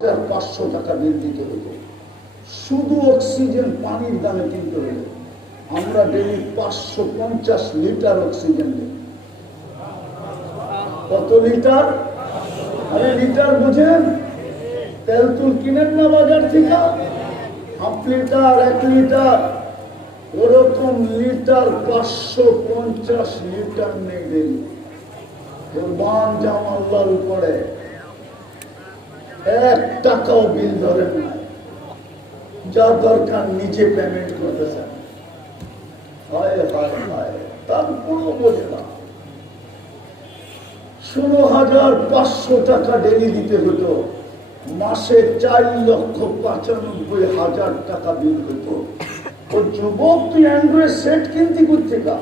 500 টাকা বিল দিতে হতো। শুধু অক্সিজেন পানির দামে কিনতে হলো। আমরা ডেলি 550 লিটার অক্সিজেন দিই। কত লিটার? আরে লিটার বুঝেন? তেল তুল কিনেন না বাজার থেকে, 1/2 লিটার 1 লিটার ওরকম লিটার 550 লিটার নেই ডেলি। কোরবান জাম আল্লাহর উপরে, 1 টাকাও বিল ধরেন না। যা দরকার নিজে পেমেন্ট করতেছেন। হায় হায় হায়, তারপরও বোঝে না। 16,500 টাকা ডেলি দিতে হতো। মাসে 4,95,000 টাকা বিল হতো। ও যুবক, তুই অ্যান্ড্রয়েড সেট কিনতি কোথেকে?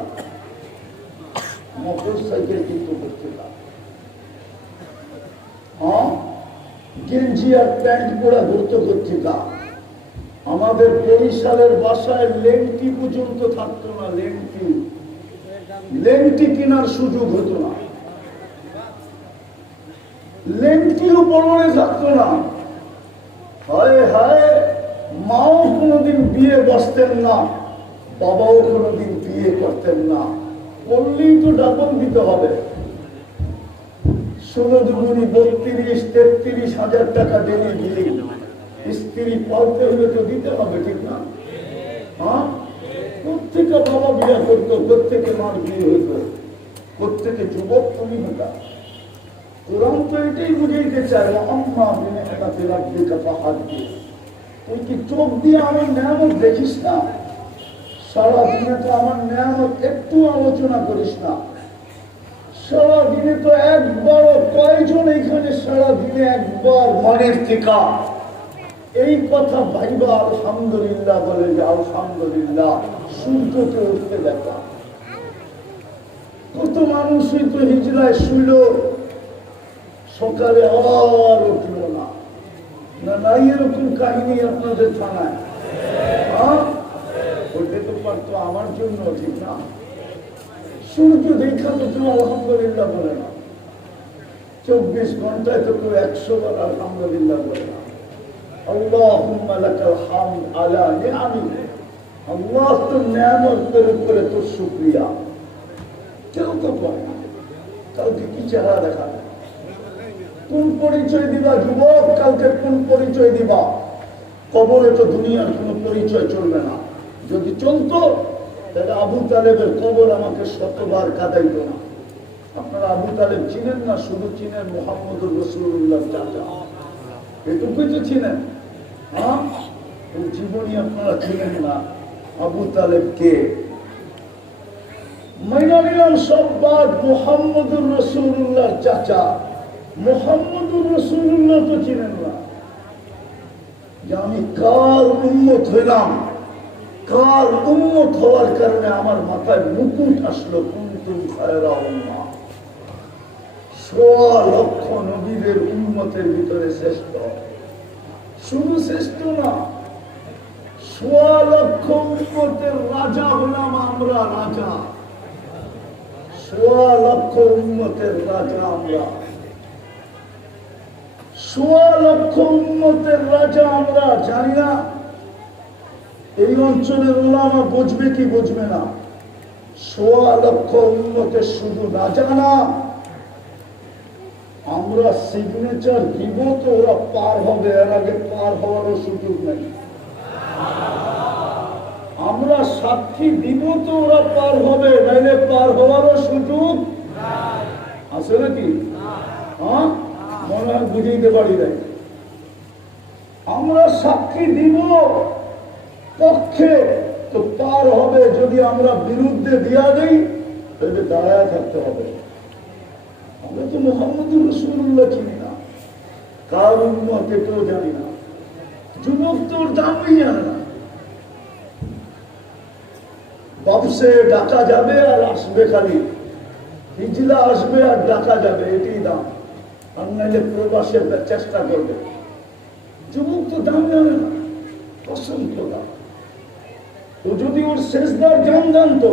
মোটর সাইকেল কিন্তু কোথেকে? হ্যাঁ, গেঞ্জি আর প্যান্ট পরা ঘুরতো কোথেকে? আমাদের বরিশালের বাসায় লেংটি পর্যন্ত থাকতো না। লেংটি কেনার সুযোগ হতো না। লেংটিও পরনে থাকতো না। হায় হায়, মাও কোনোদিন বিয়ে বসতেন না, বাবাও কোনোদিন বিয়ে করতেন না। বললেই তো ডাবল দিতে হবে। 16 দুগুনি 32-33,000 টাকা ডেলি বিলি। স্ত্রী পালতে হলে তো দিতে হবে, ঠিক না? হ্যাঁ, প্রত্যেকে বাবা বিয়ে করতো, প্রত্যেকে মার বিয়ে হইত, প্রত্যেকে যুবক তুমি হতা। কোরআন তো এটাই বুঝাইতে চায়, তুই কি চোখ দিয়ে আমার নিয়ামত দেখিস না? সারাদিনে তো আমার নিয়ামত একটু আলোচনা করিস না। সারাদিনে তো একবার, কয়জন এইখানে সারাদিনে একবার মনের থেকে এই কথা ভাইবা আলহামদুলিল্লাহ বলে যে আলহামদুলিল্লাহ সূর্যকে উঠতে দেখা? কত মানুষই তো হিজড়ায় শুইল, সকালে আর উঠল না। না নাই এরকম কাহিনী আপনাদের থানায়? ওইটা তো পারতো আমার জন্য, ঠিক না? সূর্য দেখা তো কেউ আলহামদুলিল্লাহ বলে না। 24 ঘন্টায় তো কেউ 100 বার আলহামদুলিল্লাহ বলে না। আল্লাহুম্মা লাকাল হামদ আলা নিআমিক, আল্লাহ তোর নিয়ামতের উপরে তোর শুকরিয়া। কেউ তো করে না। কালকে কি চেহারা দেখাবে? কোন পরিচয় দিবা যুবক? কালকে কোন পরিচয় দিবা? কবরে তো দুনিয়ার কোন পরিচয় চলবে না। যদি চলতো তাহলে আবু তালেবের কবর আমাকে 100বার কাঁদাইতো না। আপনারা আবু তালেব চিনেন না, শুধু চিনেন মুহাম্মদুর রাসূলুল্লাহ চাচা, এটুকুই তো চিনেন। হ্যাঁ, জীবনী আপনারা চিনেন না আবু তালেব কে। মাইনা নিলাম সব বাদ, মুহাম্মদুর রাসূলুল্লাহ চাচা। মুহাম্মদুর রাসূলুল্লাহ তো চিনেন না। যে আমি কার উম্মত হইলাম, কার উম্মত হওয়ার কারণে আমার মাথায় মুকুট আসলো, কুনতুম খায়রা উম্মাহ। 100 লক্ষ নবীদের উম্মতের ভিতরে শ্রেষ্ঠ। শুধু শ্রেষ্ঠ না, 100 লক্ষ উম্মতের রাজা হলাম আমরা। রাজা, 100 লক্ষ উম্মতের রাজা আমরা। 100 লক্ষ উম্মতের রাজা আমরা। জানি না এই অঞ্চলের ওলামা বুঝবে কি বুঝবে না। 100 লক্ষ উম্মতের শুধু রাজা না, আমরা সিগনেচার দিব তো ওরা পার হবে, এর আগে পার হওয়ারও সুযোগ নেই। আমরা সাক্ষী দিব তো ওরা পার হবে, নাইলে পার হওয়ারও সুযোগ আছে নাকি? হ্যাঁ, মনে হয় বুঝাইতে পারি নাই। আমরা সাক্ষী দিব পক্ষে তো পার হবে, যদি আমরা বিরুদ্ধে দিয়া দেই তাহলে দাঁড়ায় থাকতে হবে। আমরা তো মুহাম্মদুর রাসূলুল্লাহ চিনি না, কার উম্মত এটাও জানি না। যুবক তোর দামই জানে না। বাপসে ডাকা যাবে আর আসবে, খালি হিজলা আসবে আর ডাকা যাবে, এটাই দাম। আর নাইলে প্রবাসের চেষ্টা করবে। যুবক তো দাম জানে না, কসম খোদা। ও যদি ওর শেষদার জান জানতো,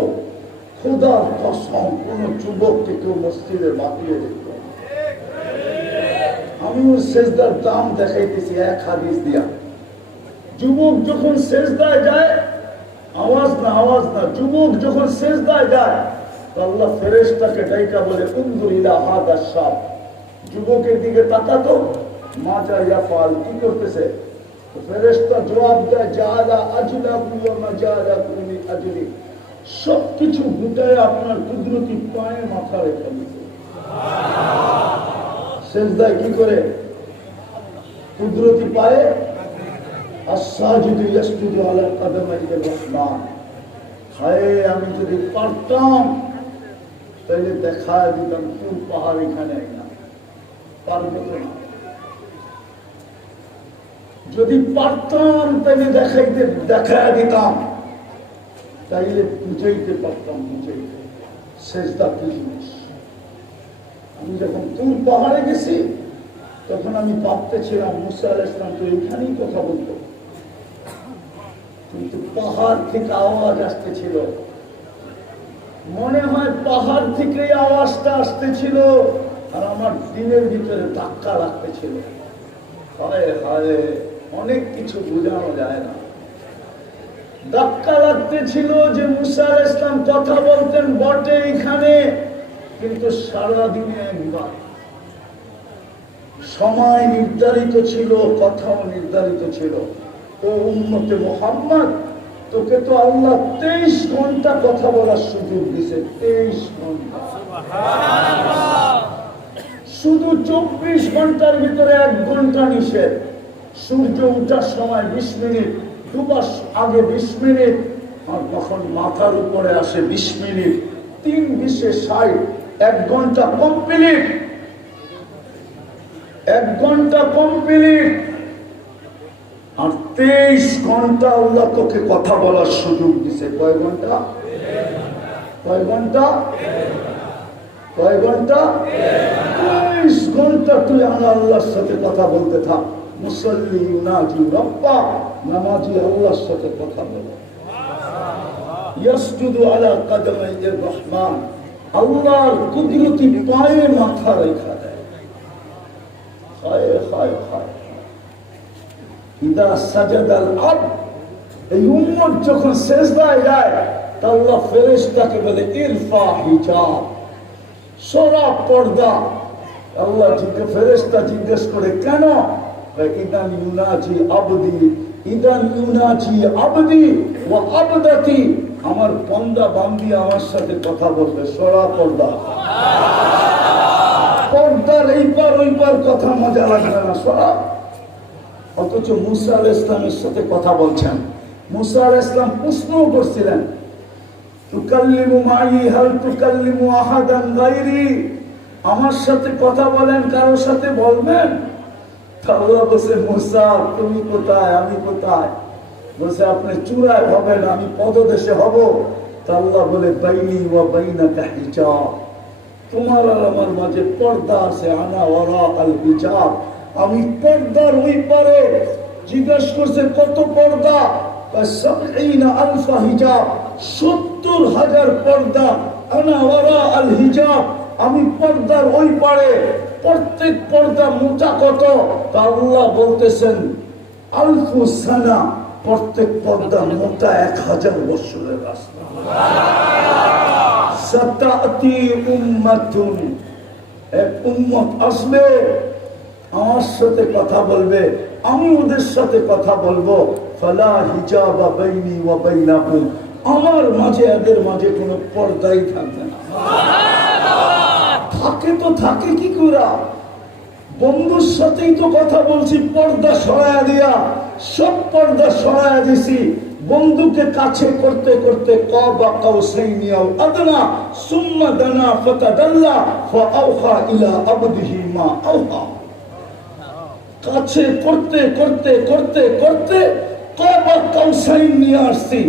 খোদার কসম কোন যুবককে কেউ মসজিদে বাতিলে দিত। আমি ওর সেজদার দাম দেখাইতেছি এক হাদিস দিয়া। যুবক যখন সেজদায় যায়, আওয়াজ না, যুবক যখন সেজদায় যায়, আল্লাহ ফেরেশতাকে ডাইকা বলে উনজুর ইলা হাদা শাব, যুবকের দিকে তাকাতো, মাজা ইয়াফাল, কি করতেছে? ফেরেশতা জবাব দেয় জাআলা আজলাহু ওয়া মাজালাহু মিন আজলি, সবকিছু গুটায় আপনার কুদরতি পায়ে মাথা রেখে দিতে। সেজদায় কি করে? কুদরতি পায়ে। আস-সাজিদু ইয়াসজুদু আলা কাদামাইর রহমান। হায়, আমি যদি পারতাম তাহলে দেখা দিতাম কোন পাহাড় এখানে না, পারবো তো না। যদি পারতাম তাহলে দেখা দিতাম, তাইলে বুঝাইতে পারতাম, বুঝাইতে। সেজদা কি জিনিস? আমি যখন তুর পাহাড়ে গেছি তখন আমি ভাবতেছিলাম মুসা আলাইহিস সালাম তো এইখানেই কথা বলতো, কিন্তু পাহাড় থেকে আওয়াজ আসতেছিল। মনে হয় পাহাড় থেকে আওয়াজটা আসতেছিল আর আমার দিনের ভিতরে ধাক্কা লাগতেছিল। হায় হায়, অনেক কিছু বোঝানো যায় না। ধাক্কা লাগতেছিল যে মুসা আলাইহিস সালাম কথা বলতেন বটে এখানে, কিন্তু সারাদিনে একবার। সময় নির্ধারিত ছিল, কথাও নির্ধারিত ছিল। ও উম্মতে মুহাম্মদ, তোকে তো আল্লাহ 23 ঘন্টা কথা বলার সুযোগ দিছে। 23 ঘন্টা। শুধু 24 ঘন্টার ভিতরে 1 ঘন্টা নিষেধ। সূর্য উঠার সময় 20 মিনিট, ডুবার আগে 20 মিনিট, আর যখন মাথার উপরে আসে 20 মিনিট, 3 20 60, 1 ঘন্টা কমপ্লিট। 1 ঘন্টা কমপ্লিট। আর 23 ঘন্টা আল্লাহ তোকে কথা বলার সুযোগ দিছে। কয় ঘন্টা? কয় ঘন্টা? কয় ঘন্টা? 23 ঘন্টা তুই আল্লাহর সাথে কথা বলতে থাক। মুসাল্লি ইউনাজি রাব্বা, নামাজি আল্লাহর সাথে কথা বলে। ইয়াসজুদু আলা কাদামাইর রহমান, আল্লাহর কুদরতি পায়ে মাথা রেখা দেয়। হায় হায় হায়। ইদা সাজাদাল আবদ, এই উম্মত যখন সেজদায় যায়, আল্লাহ ফেরেশতাকে বলে ইরফা হিজাব, সরা পর্দা। আল্লাহ ফেরেশতা জিজ্ঞেস করে কেন? ইদান ইউনাজি আবদি, ইদান ইউনাজি আবদি ওয়া আবদাতি, আমার বান্দা বান্দি আমার সাথে কথা বলবে। সরা পর্দা। পর্দার এই পার ওই পার কথা মজা লাগবে না, সরা। অথচ মুসা আলাইহিস সালামের সাথে কথা বলছেন। মুসা আলাইহিস সালাম প্রশ্ন করছিলেন, তুকাল্লিমু মাই হাল তুকাল্লিমু আহাদান গায়রি, আমার সাথে কথা বলেন, কারোর সাথে বলবেন? আল্লাহ বলছে মুসা তুমি কোথায়, আমি কোথায়? বলছে আপনি চূড়ায় হবেন, আমি পদদেশে হব। আল্লাহ বলে বাইনি ওয়া বাইনাকা হিজাব, তোমার আর আমার মাঝে পর্দা আছে। আনা ওয়ারা আল হিজাব, আমি পর্দার ওই পারে। জিজ্ঞেস করছে কত পর্দা? 70,000 হিজাব, 70,000 পর্দা। আনা ওয়ারা আল হিজাব, আমি পর্দার ওই পারে। প্রত্যেক পর্দা মোটা কত? আল্লাহ বলতেছেন আলফু সানা, প্রত্যেক পর্দা মোটা 1000 বছরের রাস্তা। সাতাতি উম্মাতুন, এক উম্মত আসবে, আমার সাথে কথা বলবে, আমি ওদের সাথে কথা বলবো। ফালা হিজাবা বাইনি ওয়া বাইনাহুম, আমার মাঝে এদের মাঝে কোনো পর্দাই থাকবে না। থাকে তো থাকে কি করে? বন্ধুর সাথেই তো কথা বলছি, পর্দা সরায়া দিয়া, সব পর্দা সরায়া দিছি। বন্ধুকে কাছে করতে করতে কাবা কাউসাইনি আও আদনা সুম্মা দানা ফাতাদাল্লা ফাআওহা ইলা আবদিহি মা আওহা। কাছে করতে করতে করতে করতে কাবা কাউসাইন নিয়ে আসছি,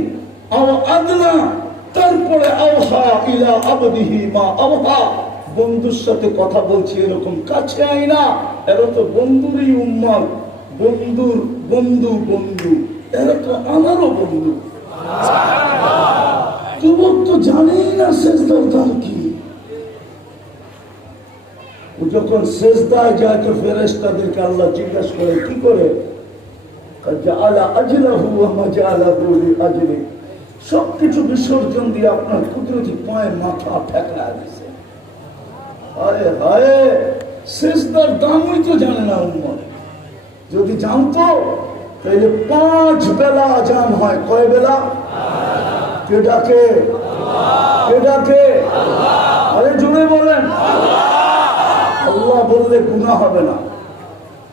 আও আদনা, তারপরে আওহা ইলা আবদিহি মা আওহা। বন্ধুর সাথে কথা বলছি, এরকম কাছে আই না। এরা তো বন্ধুরই উম্মত, বন্ধুর বন্ধু বন্ধু, এরা তো আমারও বন্ধু। যুবক তো জানেই না সেজদার দাম কি। যখন সেজদায় যায় তো ফেরেশতাদেরকে আল্লাহ জিজ্ঞাসা করে কি করে, জাআলা আজরাহু ওয়া মাজালাহু লিআজরি, সবকিছু বিসর্জন দিয়ে আপনার কুদরতি পায়ে মাথা ঠেকায় দিয়েছে। হায় হায়, সেজদার দামই তো জানে না উম্মত। যদি জানতো তাহলে 5 বেলা আজান হয়। কয় বেলা? কে ডাকে? কে ডাকে? আরে জোরে বলেন। আল্লাহ বললে গুনাহ হবে না।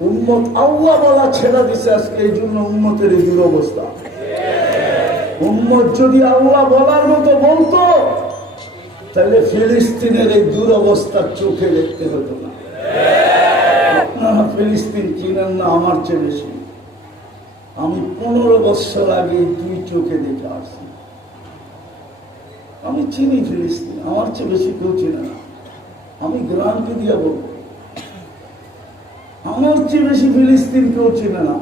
উম্মত আল্লাহ বলা ছেড়ে দিছে আজকে, এই জন্য উম্মতের এই দুরবস্থা। উম্মত যদি আল্লাহ বলার মতো বলতো তাহলে ফিলিস্তিনের এই দুরবস্থা চোখে দেখতে হতো না। আপনারা ফিলিস্তিন চিনেন না আমার চেয়ে বেশি। আমি 15 বছর আগে 2 চোখে দেখে আসছি। আমি চিনি ফিলিস্তিন, আমার চেয়ে বেশি কেউ চিনে না। আমি গ্রামকে দিয়ে বলবো, আমার চেয়ে বেশি ফিলিস্তিন কেউ চিনে না।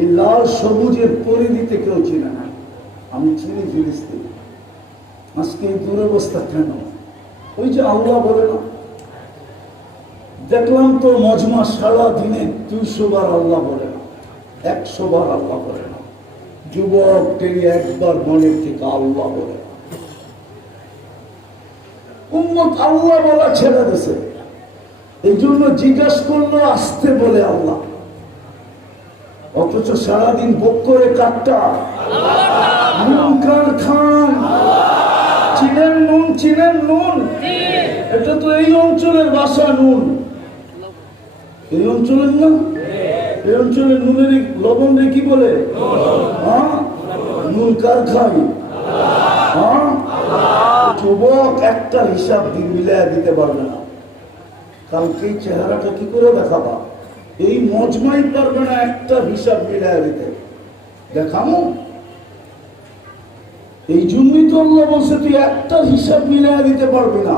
এই লাল সবুজের পরিধিতে কেউ চিনে না। আমি চিনি ফিলিস্তিন। আজকে এই দুরবস্থা কেন? ওই যে আল্লাহ বলে না, দেখলাম তো মজমা সারা দিনে 200 বার আল্লাহ বলে না, 100 বার আল্লাহ বলে না। যুবক টেনে একবার মনের থেকে আল্লাহ বলে না। উম্মত আল্লাহ বলা ছেড়ে দিছে। এই জন্য জিজ্ঞাসা করলো আসতে বলে আল্লাহ, অথচ সারাদিন ভোগ করে কাটটা নুন খান। চিনেন নুন? চিনেন নুন? এটা তো এই অঞ্চলের ভাষা নুন। এই অঞ্চলের না, এই অঞ্চলের নুনের লবণ রে কি বলে? হ্যাঁ, নুন কার খাই? হ্যাঁ, যুবক একটা হিসাব দিন মিলাইয়া দিতে পারবে না। কালকে চেহারাটা কি করে দেখাবা? এই মজমাই পারবে না একটা হিসাব মিলাইয়া দিতে। দেখামো? এই জন্যই তো আল্লাহ বলছে তুই একটা হিসাব মিলাইয়া দিতে পারবি না।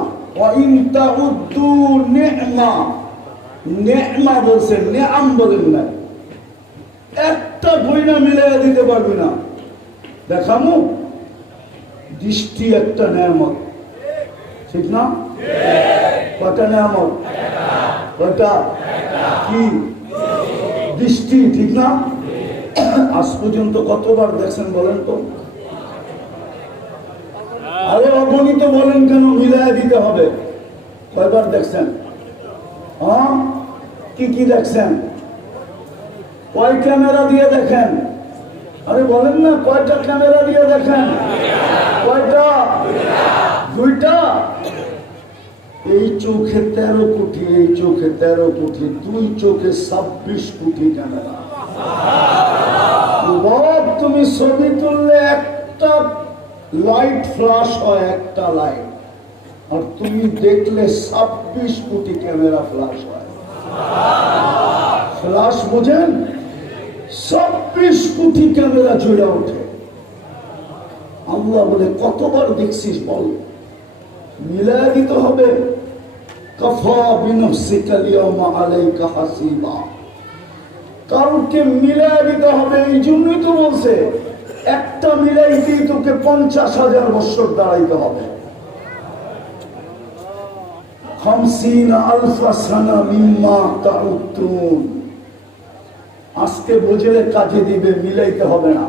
নেমা বলছে, নেআম বলেন না। একটা বইনা মিলাইয়া দিতে পারবি না। দেখামো? দৃষ্টি একটা নেয়ামত, ঠিক না? কটা নেয়ামত? কটা? কি? দৃষ্টি, ঠিক না? আজ পর্যন্ত কতবার দেখছেন বলেন তো? আরে অগণিত বলেন কেন? মিলাইয়া দিতে হবে। কয়বার দেখছেন? হ্যাঁ, কি কি দেখছেন? কয় ক্যামেরা দিয়ে দেখেন? আরে বলেন না, কয়টা ক্যামেরা দিয়ে দেখেন? কয়টা? 2টা। এই চোখে 13 কোটি, এই চোখে 13 কোটি, 2 চোখে 26 কোটি ক্যামেরা। তুমি ছবি তুললে একটা লাইট ফ্লাশ হয়, একটা লাইট, আর তুমি দেখলে 26 কোটি ক্যামেরা ফ্লাশ হয়। ফ্লাশ বোঝেন? 26 কোটি ক্যামেরা জ্বলে ওঠে। আল্লাহ বলে কতবার দেখছিস বল? মিলায় দিতে হবে। কাফা বিনফসিকা আল-ইয়াওমা আলাইকা হাসিবা। কাউকে মিলায় দিতে হবে। এই জন্যই তো বলছে একটা মিলাইতেই তোকে 50,000 বছর দাঁড়াইতে হবে। 50,000 সানা মিম্মা তাউতুন। আজকে বুঝলে কাজে দিবে, মিলাইতে হবে না।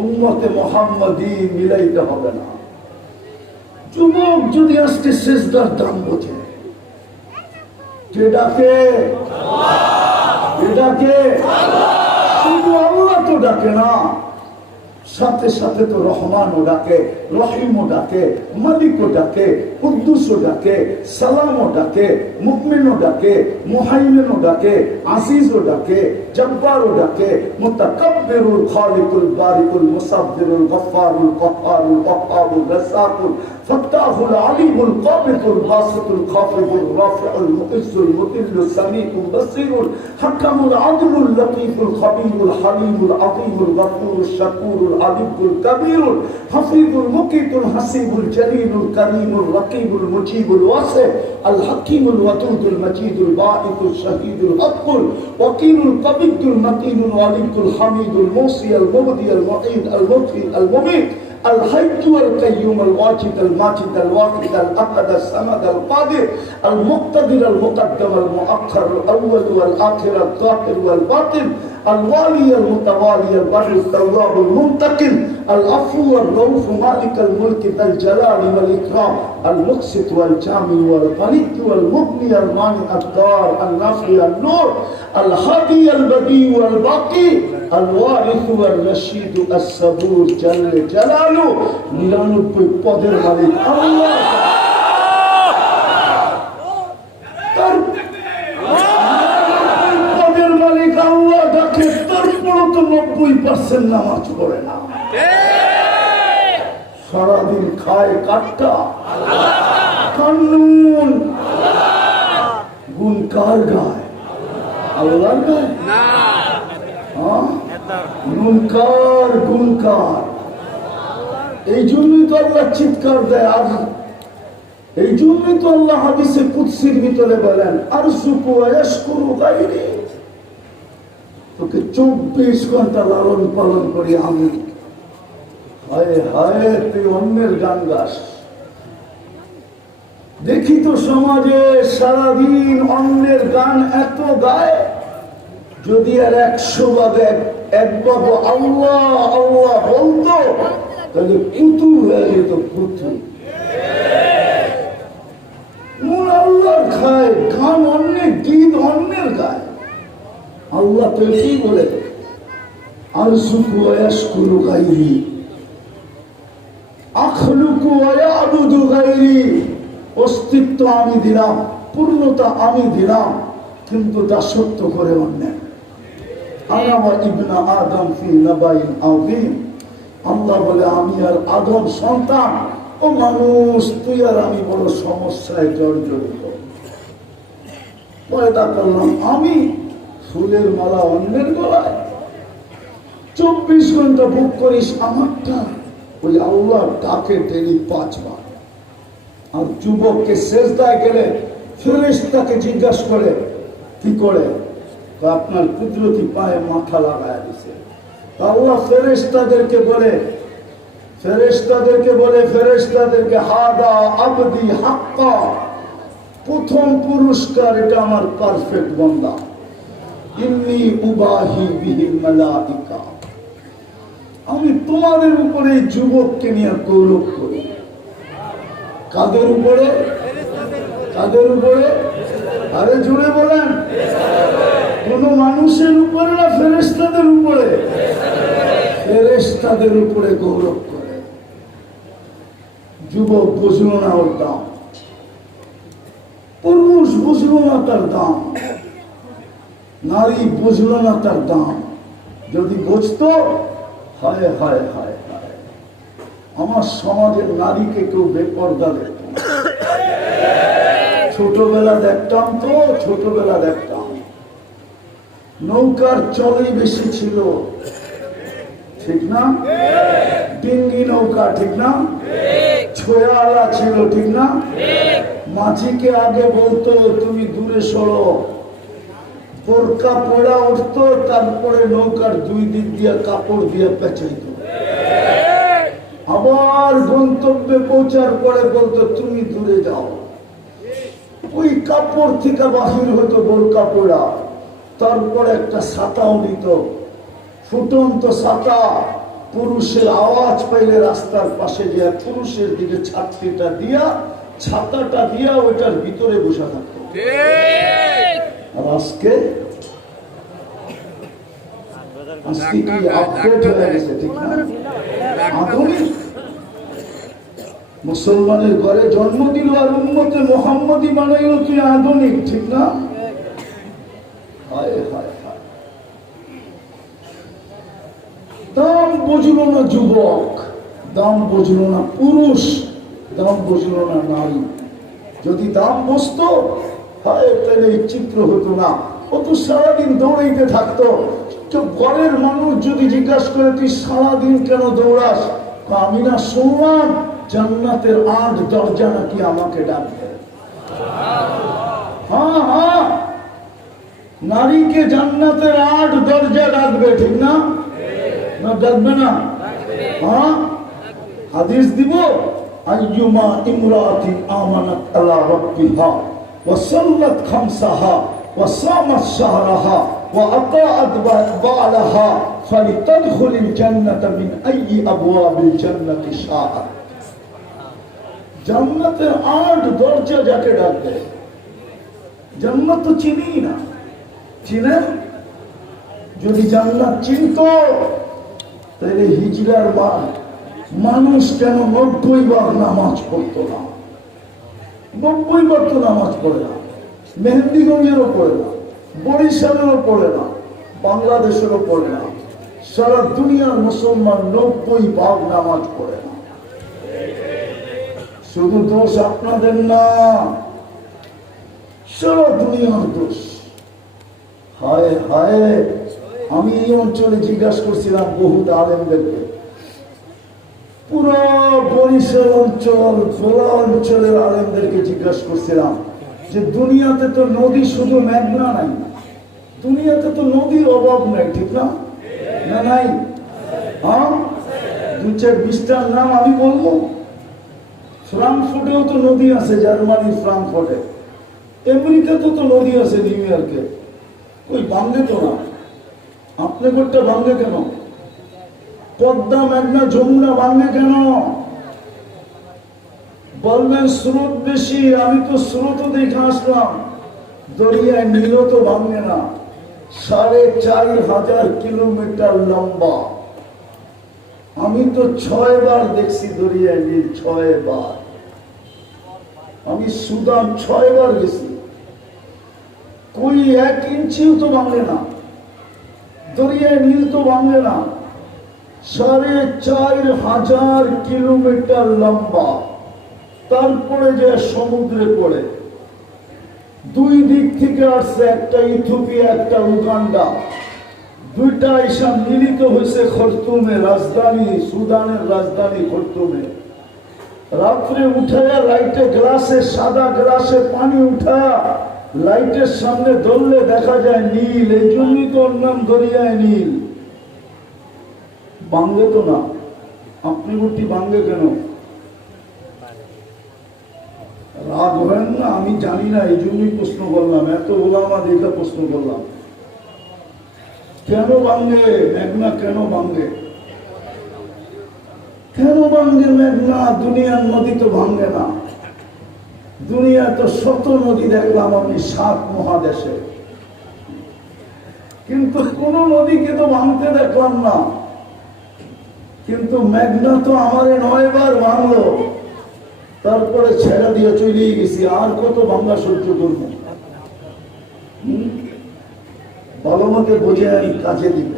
উম্মতে মুহাম্মাদি মিলাইতে হবে না। যুবক যদি আজকে সেজদার দাম বোঝে, কে ডাকে? কে ডাকে? শুধু আল্লাহ তো ডাকে না, সাথে সাথে তো রহমানও ডাকে, রহিমও ডাকে, মালিকও ডাকে, কুদ্দুসও ডাকে, সালামও ডাকে, মুকমিনও ডাকে, মুহাইমিনও ডাকে, আজিজও ডাকে, জব্বারও ডাকে, মুতাকাব্বিরুল খালিকুল বারিকুল মুসাব্বিরুল গফফারুল কহ্হারুল ওয়াহ্হাবুর রাজ্জাকুল ফাত্তাহুল আলিমুল কাবিদুল বাসিতুল খাফিদুল রাফিউল মুইজ্জুল মুদিল্লুস সামিউল বাসিরুল হাকামুল আদলুল লতীফুল খবীরুল হালিমুল আযীমুল গফুরুশ শাকুরুল আলিমুল কবীরুল হাফিজুল মুকিতুল হাসিবুল জলিলুল করিমুল রকিবুল মুজিবুল ওয়াসি আল হাকিমুল ওয়াদুদুল মজিদুল বাঈতুল শাহীদুল হকুল ওয়াকিলুল কবিদুল মতিনুল ওয়ালিদুল হামিদুল মুসি আল মুবদি আল মুঈদ আল মুতহি আল মুমিত الحي والقيوم الواجد الماجد الواحد الأحد الصمد القادر المقتدر المقدم المؤخر الأول والآخر الظاهر والباطن الوالي المتوالي البر التواب المنتقم العفو والرؤوف مالك الملك ذا الجلال والإكرام المقسط والجامع والغني والمغني المانع الدار النافع النور الهادي البديع والباقي الوارث والرشيد الصبور جل جلاله 99 পদের মালিক আল্লাহ পদের মালিক আল্লাহ ডাকে তারপরও তো 90% নামাজ পড়ে না সারাদিন খায় কাটটা কান্নুন গুণ কার গায় আল্লাহর গায় গুণকার গুণকার এই জন্যই তো আল্লাহ চিৎকার দেয় আজ এই জন্যই তো আল্লাহ হাদিসে কুদসির ভিতরে বলেন আরজুকু ওয়াশকুরু গায়রি তোকে 24 ঘন্টা লালন পালন করি আমি হায় হায় তুই অন্যের গান গাস দেখি তো সমাজে সারাদিন অন্যের গান এত গায় যদি আর 100 ভাগে এক বাবু আল্লাহ আল্লাহ বলতো তাহলে কুতু হয়ে যেত কুতু মূল আল্লাহর খায় গান অন্যের গীত অন্যের গায় আল্লাহ তো কি বলে আরজুকু ওয়াশকুরু গায়রি আখলুকু ওয়ায়াবুদু গায়রি অস্তিত্ব আমি দিলাম পূর্ণতা আমি দিলাম কিন্তু দাসত্ব করে অন্যের আল্লাহ বলে আমি আর আদম সন্তান ও মানুষ তুই আর আমি বড় সমস্যায় জর্জরিত পয়দা করলাম আমি ফুলের মালা অন্যের গলায় 24 ঘন্টা বুক করিস আমারটা ওই আল্লাহ ডাকে ডেলি 5 বার আর যুবককে সেজদায় গেলে ফেরেশতাকে জিজ্ঞাসা করে কি করে আপনার কুদরতি পায়ে মাথা লাগায় দিছে আল্লাহ ফেরেশতাদেরকে বলে ফেরেশতাদেরকে হাদা আবদি হাক্কা প্রথম পুরস্কার এটা আমার পারফেক্ট বান্দা ইন্নী উবাহি বিহিল মালাইকা আমি তোমাদের উপরে যুবককে নিয়ে গৌরব করি কাদের উপরে আরে জুড়ে বলেন কোন মানুষের উপরে না ফেরেশতাদের উপরে ফেরেশতাদের উপরে গৌরব করে যুবক বুঝলো না ওর দাম পুরুষ বুঝলো না তার দাম নারী বুঝলো না তার দাম যদি বুঝতো হায় হায় হায় হায় আমার সমাজের নারীকে কেউ বেপর্দা দেখত না ছোটবেলা দেখতাম নৌকার চলই বেশি ছিল ঠিক না ডিঙ্গি নৌকা ঠিক না ছোয়ালা ছিল ঠিক না মাঝিকে আগে বলতো তুমি দূরে সরো বোরকা পড়া উঠতো তারপরে নৌকার 2 দিক দিয়ে কাপড় দিয়ে পেঁচাইত আবার গন্তব্যে পৌঁছার পরে বলতো তুমি দূরে যাও ওই কাপড় থেকে বাহির হতো বোরকা পড়া তারপরে একটা ছাতাও নিত ফুটন্ত ছাতা পুরুষের আওয়াজ পাইলে রাস্তার পাশে গিয়ে পুরুষের দিকে ছাতাটা দিয়া ওইটার ভিতরে বসে থাকতো আর আজকে কি আপডেট হয়ে গেছে ঠিক না আধুনিক মুসলমানের ঘরে জন্ম দিল আর উম্মতে মুহাম্মদী বানাইল তুই আধুনিক ঠিক না হায় হায় হায় দাম বুঝলো না যুবক দাম বুঝলো না পুরুষ দাম বুঝলো না নারী যদি দাম বুঝতো হয় তাহলে এই চিত্র হতো না ও তো সারাদিন দৌড়াইতে থাকতো ঘরের মানুষ যদি জিজ্ঞাসা করে তুই সারাদিন কেন দৌড়াস আমি না শুনলাম জান্নাতের 8 দরজা নাকি আমাকে ডাকবে হ্যাঁ নারীকে জান্নাতের 8 দরজা ডাকবে ঠিক না ডাকবে না হ্যাঁ হাদিস দিব, আইয়ুমা ইমরাতিন আমানাত আলা রাব্বিহা ওয়া সাল্লাত খামসাহা ওয়া সামাত শাহরাহা ওয়া আতাআত বা'লাহা ফালিতাদখুলিল জান্নাতা মিন আইয়ি আবওয়াবিল জান্নাতি শাআত। জান্নাতের 8 দরজা যাকে ডাকে, জান্নাত তো চিনি না, চিনেন? যদি জান্নাত চিনত তাহলে হিজরার মানুষ কেন 90 বার নামাজ পড়তো না? 90 বার তো নামাজ পড়ে না, মেহেন্দিগঞ্জেরও পড়ে না, বরিশালেরও পড়ে না, বাংলাদেশেরও পড়ে না, সারা দুনিয়ার মুসলমান 90 ভাগ নামাজ পড়ে না। শুধু দোষ আপনাদের না, সারা দুনিয়ার দোষ। হায় হায়, আমি এই অঞ্চলে জিজ্ঞাসা করছিলাম বহুত আলেমদেরকে, পুরো বরিশাল অঞ্চল, ভোলা অঞ্চলের আলেমদেরকে জিজ্ঞাসা করছিলাম যে দুনিয়াতে তো নদী শুধু মেঘনা নাই, দুনিয়াতে তো নদীর অভাব নাই, ঠিক না? না নাই? হ্যাঁ, 2-4-20টার নাম আমি বলবো। ফ্রাঙ্কফুর্টেও তো নদী আছে, জার্মানির ফ্রাঙ্কফুর্টে। আমেরিকাতে তো নদী আছে, নিউ ইয়র্কে। ওই ভাঙ্গে তো না, আপনি গোটা ভাঙ্গে কেন? পদ্মা, মেঘনা, যমুনা ভাঙ্গে কেন? বলবেন স্রোত বেশি, আমি তো স্রোতও দেখে আসলাম, দরিয়ায় নীল তো ভাঙ্গে না, 4,500 কিলোমিটার লম্বা। আমি তো 6 বার দেখছি দরিয়ায় নীল, 6 বার। আমি সুদান 6 বার গেছি, কই 1 ইঞ্চিও তো ভাঙে না, দরিয়ায় নীল তো ভাঙে না, 4,500 কিলোমিটার লম্বা। তারপরে যে সমুদ্রে পড়ে, 2 দিক থেকে আসছে, একটা ইথিওপিয়া, একটা উগান্ডা, 2টা এসে মিলিত হয়েছে খর্তুমে, রাজধানী, সুদানের রাজধানী খর্তুমে। রাত্রে উঠায়া লাইটে গ্লাসে, সাদা গ্লাসে পানি উঠায়া লাইটের সামনে ধরলে দেখা যায় নীল, এই জন্যই তো ওর নাম দরিয়ায় নীল। বাঙ্গে তো না, আপনি বুটি বাঙ্গে কেন? রাগ হবেন না, আমি জানি না, এই জন্যই প্রশ্ন করলাম, এত ওলামা দেখে প্রশ্ন করলাম। কেন ভাঙ্গে মেঘনা? কেন ভাঙ্গে? কেন ভাঙ্গে মেঘনা? দুনিয়ার নদী তো ভাঙ্গে না। দুনিয়া তো শত নদী দেখলাম আমি 7 মহাদেশে, কিন্তু কোন নদীকে তো ভাঙতে দেখলাম না। কিন্তু মেঘনা তো আমারে 9 বার ভাঙলো, তারপরে ছেড়া দিয়ে চলে গেছি। আর কত ভাঙ্গা সহ্য করবো? ভালো মতে বুঝে আমি কাজে দিব।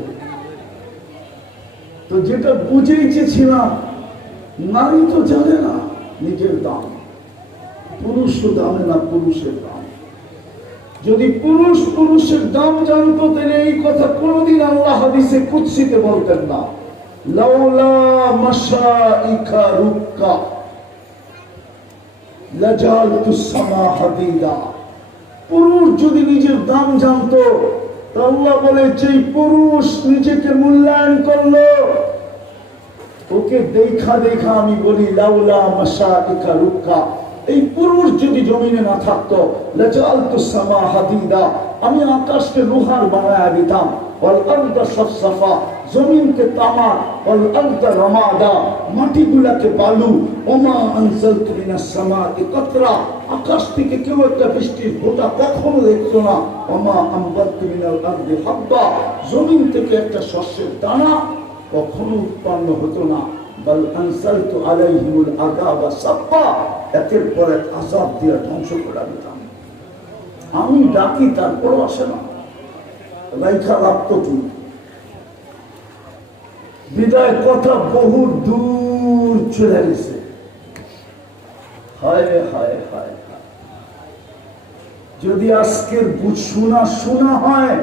তো যেটা বুঝেইছিলাম, নারী তো জানে না নিজের দাম, পুরুষও জানে না পুরুষের দাম। যদি পুরুষ পুরুষের দাম জানতো তাহলে এই কথা কোনদিন আল্লাহ হাদিসে কুদসিতে বলতেন না, লাউলা মাশাইকা রুক্কা লাজালতুস সামা হাদিদা। পুরুষ যদি নিজের দাম জানতো, আল্লাহ বলে যে পুরুষ নিজেকে মূল্যায়ন করলো, ওকে দেখা দেখা আমি বলি লাউলা মাশাইকা রুক্কা, এই পুরুষ যদি জমিনে না থাকতো, লাজালতুস সামা হাদিদা, আমি আকাশকে লোহার বানায়া দিতাম, ওয়াল আরদা সাফসাফা, জমিনকে তামা, ওয়াল আরদা রামাদা, মাটিগুলাকে বালু, ওমা আনজালতু মিনাস সামাই কাতরা, আকাশ থেকে কেউ একটা বৃষ্টির ফোঁটা কখনো দেখতো না, ওমা আমবাতু মিনাল আরদি হাব্বা, জমিন থেকে একটা শস্যের দানা কখনো উৎপন্ন হতো না, বাল আনসালতু আলাইহিমুল আযাবা সাব্বা, একের পর এক আযাব দিয়ে ধ্বংস করে দিতাম। আমি ডাকি তারপরও আসে না, লাইখা রাখত কি বিদায়, কথা বহু দূর চলে গেছে। হায় হায় হায়, যদি আজকের শোনা হয়,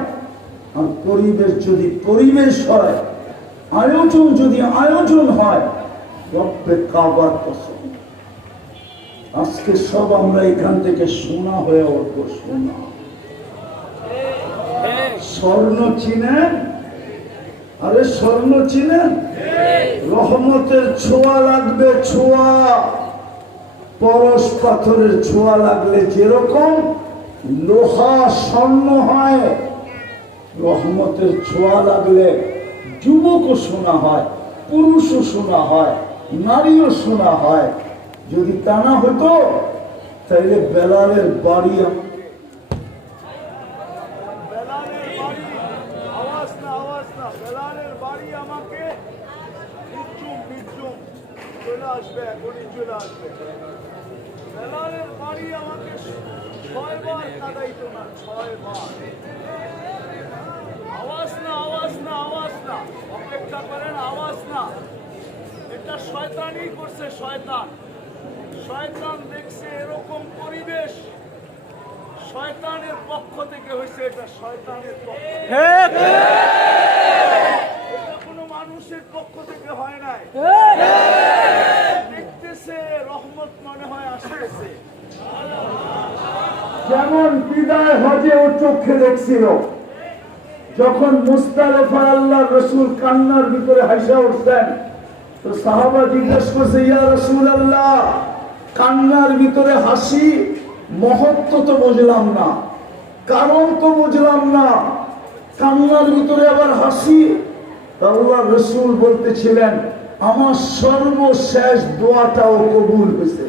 আর পরিবেশ যদি পরিবেশ হয়, আয়োজন যদি আয়োজন হয়, রব্বে কাবার কসম, আজকে সব আমরা এখান থেকে সোনা হয়ে উঠবো। সোনা, স্বর্ণ চিনেন? আরে স্বর্ণ চিনেন? রহমতের ছোঁয়া লাগবে, ছোঁয়া। পরশ পাথরের ছোঁয়া লাগলে যেরকম লোহা স্বর্ণ হয়, রহমতের ছোঁয়া লাগলে যুবকও শোনা হয়, পুরুষও শোনা হয়, নারীও শোনা হয়। যদি তা না হতো তাইলে বেলালের বাড়ি আমাকে চলে আসবে, এখনই চলে আসবে। বেলালের বাড়ি আমাকে 6 বার কাঁদাইতো না, 6 বার। আওয়াজ না, আওয়াজ না, আওয়াজ না, অপেক্ষা করেন, আওয়াজ না। এটা শয়তানই করছে, শয়তান। শয়তান দেখছে এরকম পরিবেশ, শয়তানের পক্ষ থেকে হয়েছে, এটা শয়তানের পক্ষ। এটা কোনো মানুষের পক্ষ থেকে হয় নাই। দেখতেছে রহমত মনে হয় আসতেছে। যেমন বিদায় হজে ও চোখে দেখছিল, যখন মুস্তালিফা আল্লাহ রসুল কান্নার ভিতরে হাসা উঠতেন, তো সাহাবা জিজ্ঞেস করছে, ইয়া রাসূলুল্লাহ, কান্নার ভিতরে হাসি, মহত্ব তো বুঝলাম না, কারণ তো বুঝলাম না, কান্নার ভিতরে আবার হাসি। আল্লাহ রসুল বলতেছিলেন, আমার সর্বশেষ দোয়াটাও কবুল হয়েছে।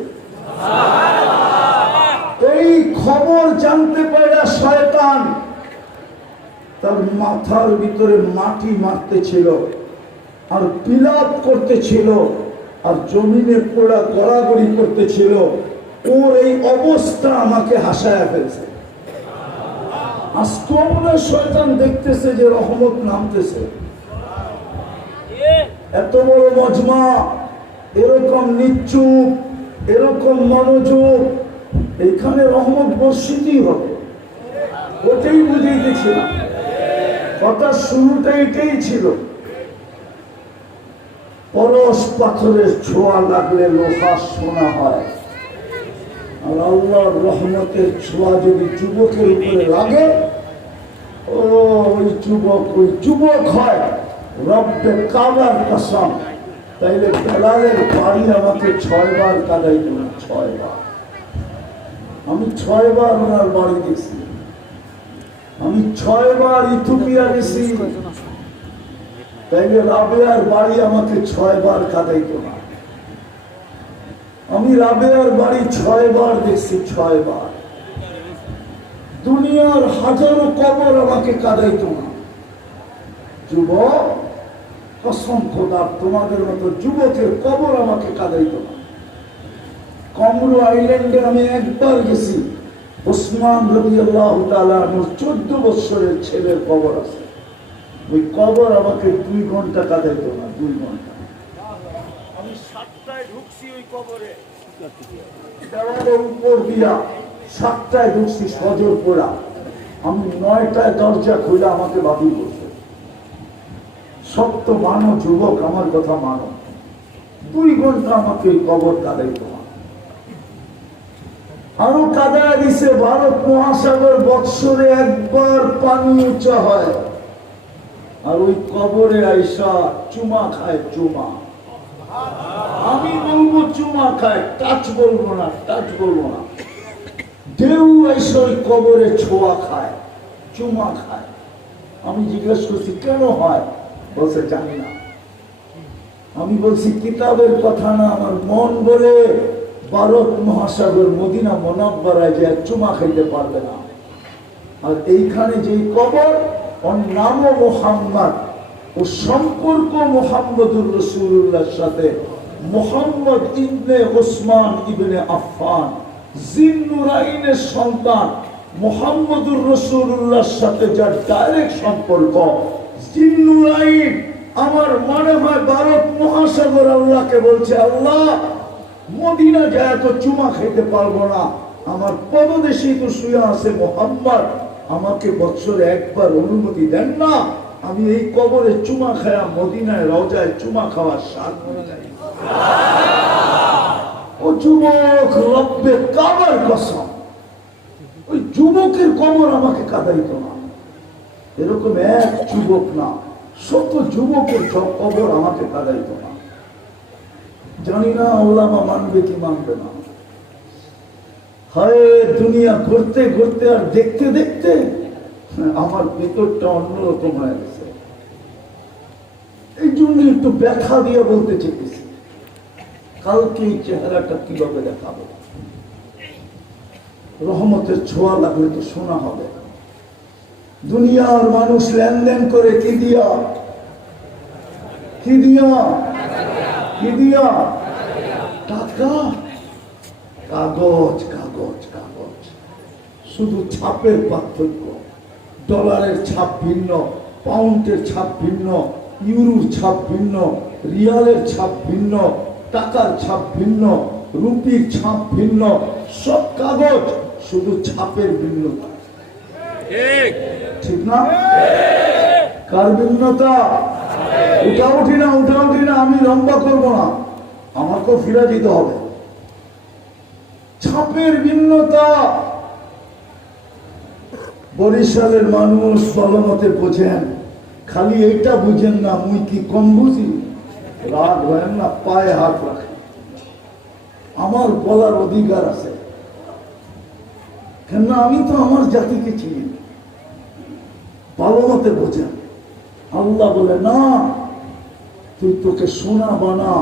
এই খবর জানতে পারা শয়তান তার মাথার ভিতরে মাটি মারতেছিল আর বিলাপ করতেছিল আর জমিনে পোড়া গড়াগড়ি করতেছিল। ওর এই অবস্থা আমাকে হাসায় ফেলছে। আজকে মনে শয়তান দেখতেছে যে রহমত নামতেছে। এত বড় মজমা, এরকম নিশ্চুপ, এরকম মনোযোগ, এইখানে রহমত বর্ষিতই হবে। ওটাই বুঝাইতেছিলাম, কথা শুরুটা এটাই ছিল। পরশ পাথরের ছোঁয়া লাগলে লোহা সোনা হয়, আর আল্লাহর রহমতের ছোঁয়া যদি যুবকের উপরে লাগে, ওই যুবক হয় রব্বে কাবার কসম। তাইলে বেলালের বাড়ি আমাকে 6 বার কাঁদাইত না, 6 বার। আমি 6 বার ওনার বাড়ি গেছি, আমি 6 বার ইথিওপিয়া গেছি। তাইলে রাবেয়ার বাড়ি আমাকে 6 বার কাঁদাইত না। আমি রাবেয়ার বাড়ি 6 বার দেখছি, 6 বার। দুনিয়ার হাজারো কবর আমাকে কাঁদাইত না। যুবক, কসম খোদার, তোমাদের মতো যুবকের কবর আমাকে কাঁদাইত না। কমরু আইল্যান্ডে আমি একবার গেছি, ওসমান রাদিয়াল্লাহু তাআলা আনহুর 14 বছরের ছেলের কবর আছে। ওই কবর আমাকে 2 ঘন্টা কাঁদাইত না, 2 ঘন্টা। আমি 7টায় ঢুকছি ওই কবরে, দেওয়ালের উপর দিয়া 7টায় ঢুকছি, ফজর পড়া। আমি 9টায় দরজা খুলে আমাকে বাতিল করছে। সত্য মানো যুবক, আমার কথা মানো। 2 ঘন্টা আমাকে এই কবর কাঁদাইত না। আরো কাদায় দিছে, ভারত মহাসাগর বৎসরে একবার পানি উঁচা হয়, আর ওই কবরে আইসা চুমা খায়, চুমা। আমি বলবো চুমা খায়, টাচ বলবো না, টাচ বলবো না। ঢেউ আইসা ওই কবরে ছোঁয়া খায়, চুমা খায়। আমি জিজ্ঞেস করছি কেন হয়, বলছে জানি না। আমি বলছি কিতাবের কথা না, আমার মন বলে ভারত মহাসাগর মদিনা মুনাওয়ারায় যে চুমা খাইতে পারবে না। আর এইখানে যে কবর, ওর নামও মুহাম্মদ, ও সম্পর্ক মুহাম্মদুর রাসূলুল্লাহর সাথে। মুহাম্মদ ইবনে ওসমান ইবনে আফফান জিন্নুরাইনের সন্তান, মুহাম্মদুর রাসূলুল্লাহর সাথে যার ডাইরেক্ট সম্পর্ক। জিন্নুরাইন, আমার মনে হয় ভারত মহাসাগর আল্লাহকে বলছে, আল্লাহ মদিনা যায় তো চুমা খাইতে পারবো না, আমার পদদেশেই তো শুয়ে আছে মুহাম্মদ, আমাকে বছরে একবার অনুমতি দেন না, আমি এই কবরে চুমা খায়া মদিনায় রওজায় চুমা খাওয়ার স্বাদ মনে যাই। ও যুবক, রব্বে কাবার কসম, ওই যুবকের কবর আমাকে কাঁদাইত না। এরকম এক যুবক না, শত যুবকের খবর আমাকে কাঁদাইতো না। জানি না ওলামা মানবে কি মানবে না। হায় দুনিয়া ঘুরতে ঘুরতে আর দেখতে দেখতে আমার ভিতরটা অন্যরকম হয়ে গেছে। এই জন্য একটু ব্যাখ্যা দিয়ে বলতে চেয়েছি, কালকে এই চেহারাটা কিভাবে দেখাবো। রহমতের ছোঁয়া লাগলে তো শোনা হবে। দুনিয়ার মানুষ লেনদেন করে কি দিয়া, কি দিয়া, কি দিয়া? টাকা, কাগজ, কাগজ, কাগজ। শুধু ছাপের পার্থক্য। ডলারের ছাপ ভিন্ন, পাউন্ডের ছাপ ভিন্ন, ইউরোর ছাপ ভিন্ন, রিয়ালের ছাপ ভিন্ন, টাকার ছাপ ভিন্ন, রুপির ছাপ ভিন্ন। সব কাগজ, শুধু ছাপের ভিন্নতা। ঠিক না? কার ভিন্নতা? উঠি না, আমি লম্বা করবো না, আমাকেও ফিরে দিতে হবে। ছাপের ভিন্নতা। বরিশালের মানুষ ভালোমতে বোঝেন, খালি এইটা বুঝেন না মুই কি কম বুঝি। রাগ হয় না, পায়ে হাত রাখে। আমার বলার অধিকার আছে, কেন আমি তো আমার জাতিকে চিনি। ভালোমতে বোঝেন। আল্লাহ বলে না, তুই তোকে সোনা বানা,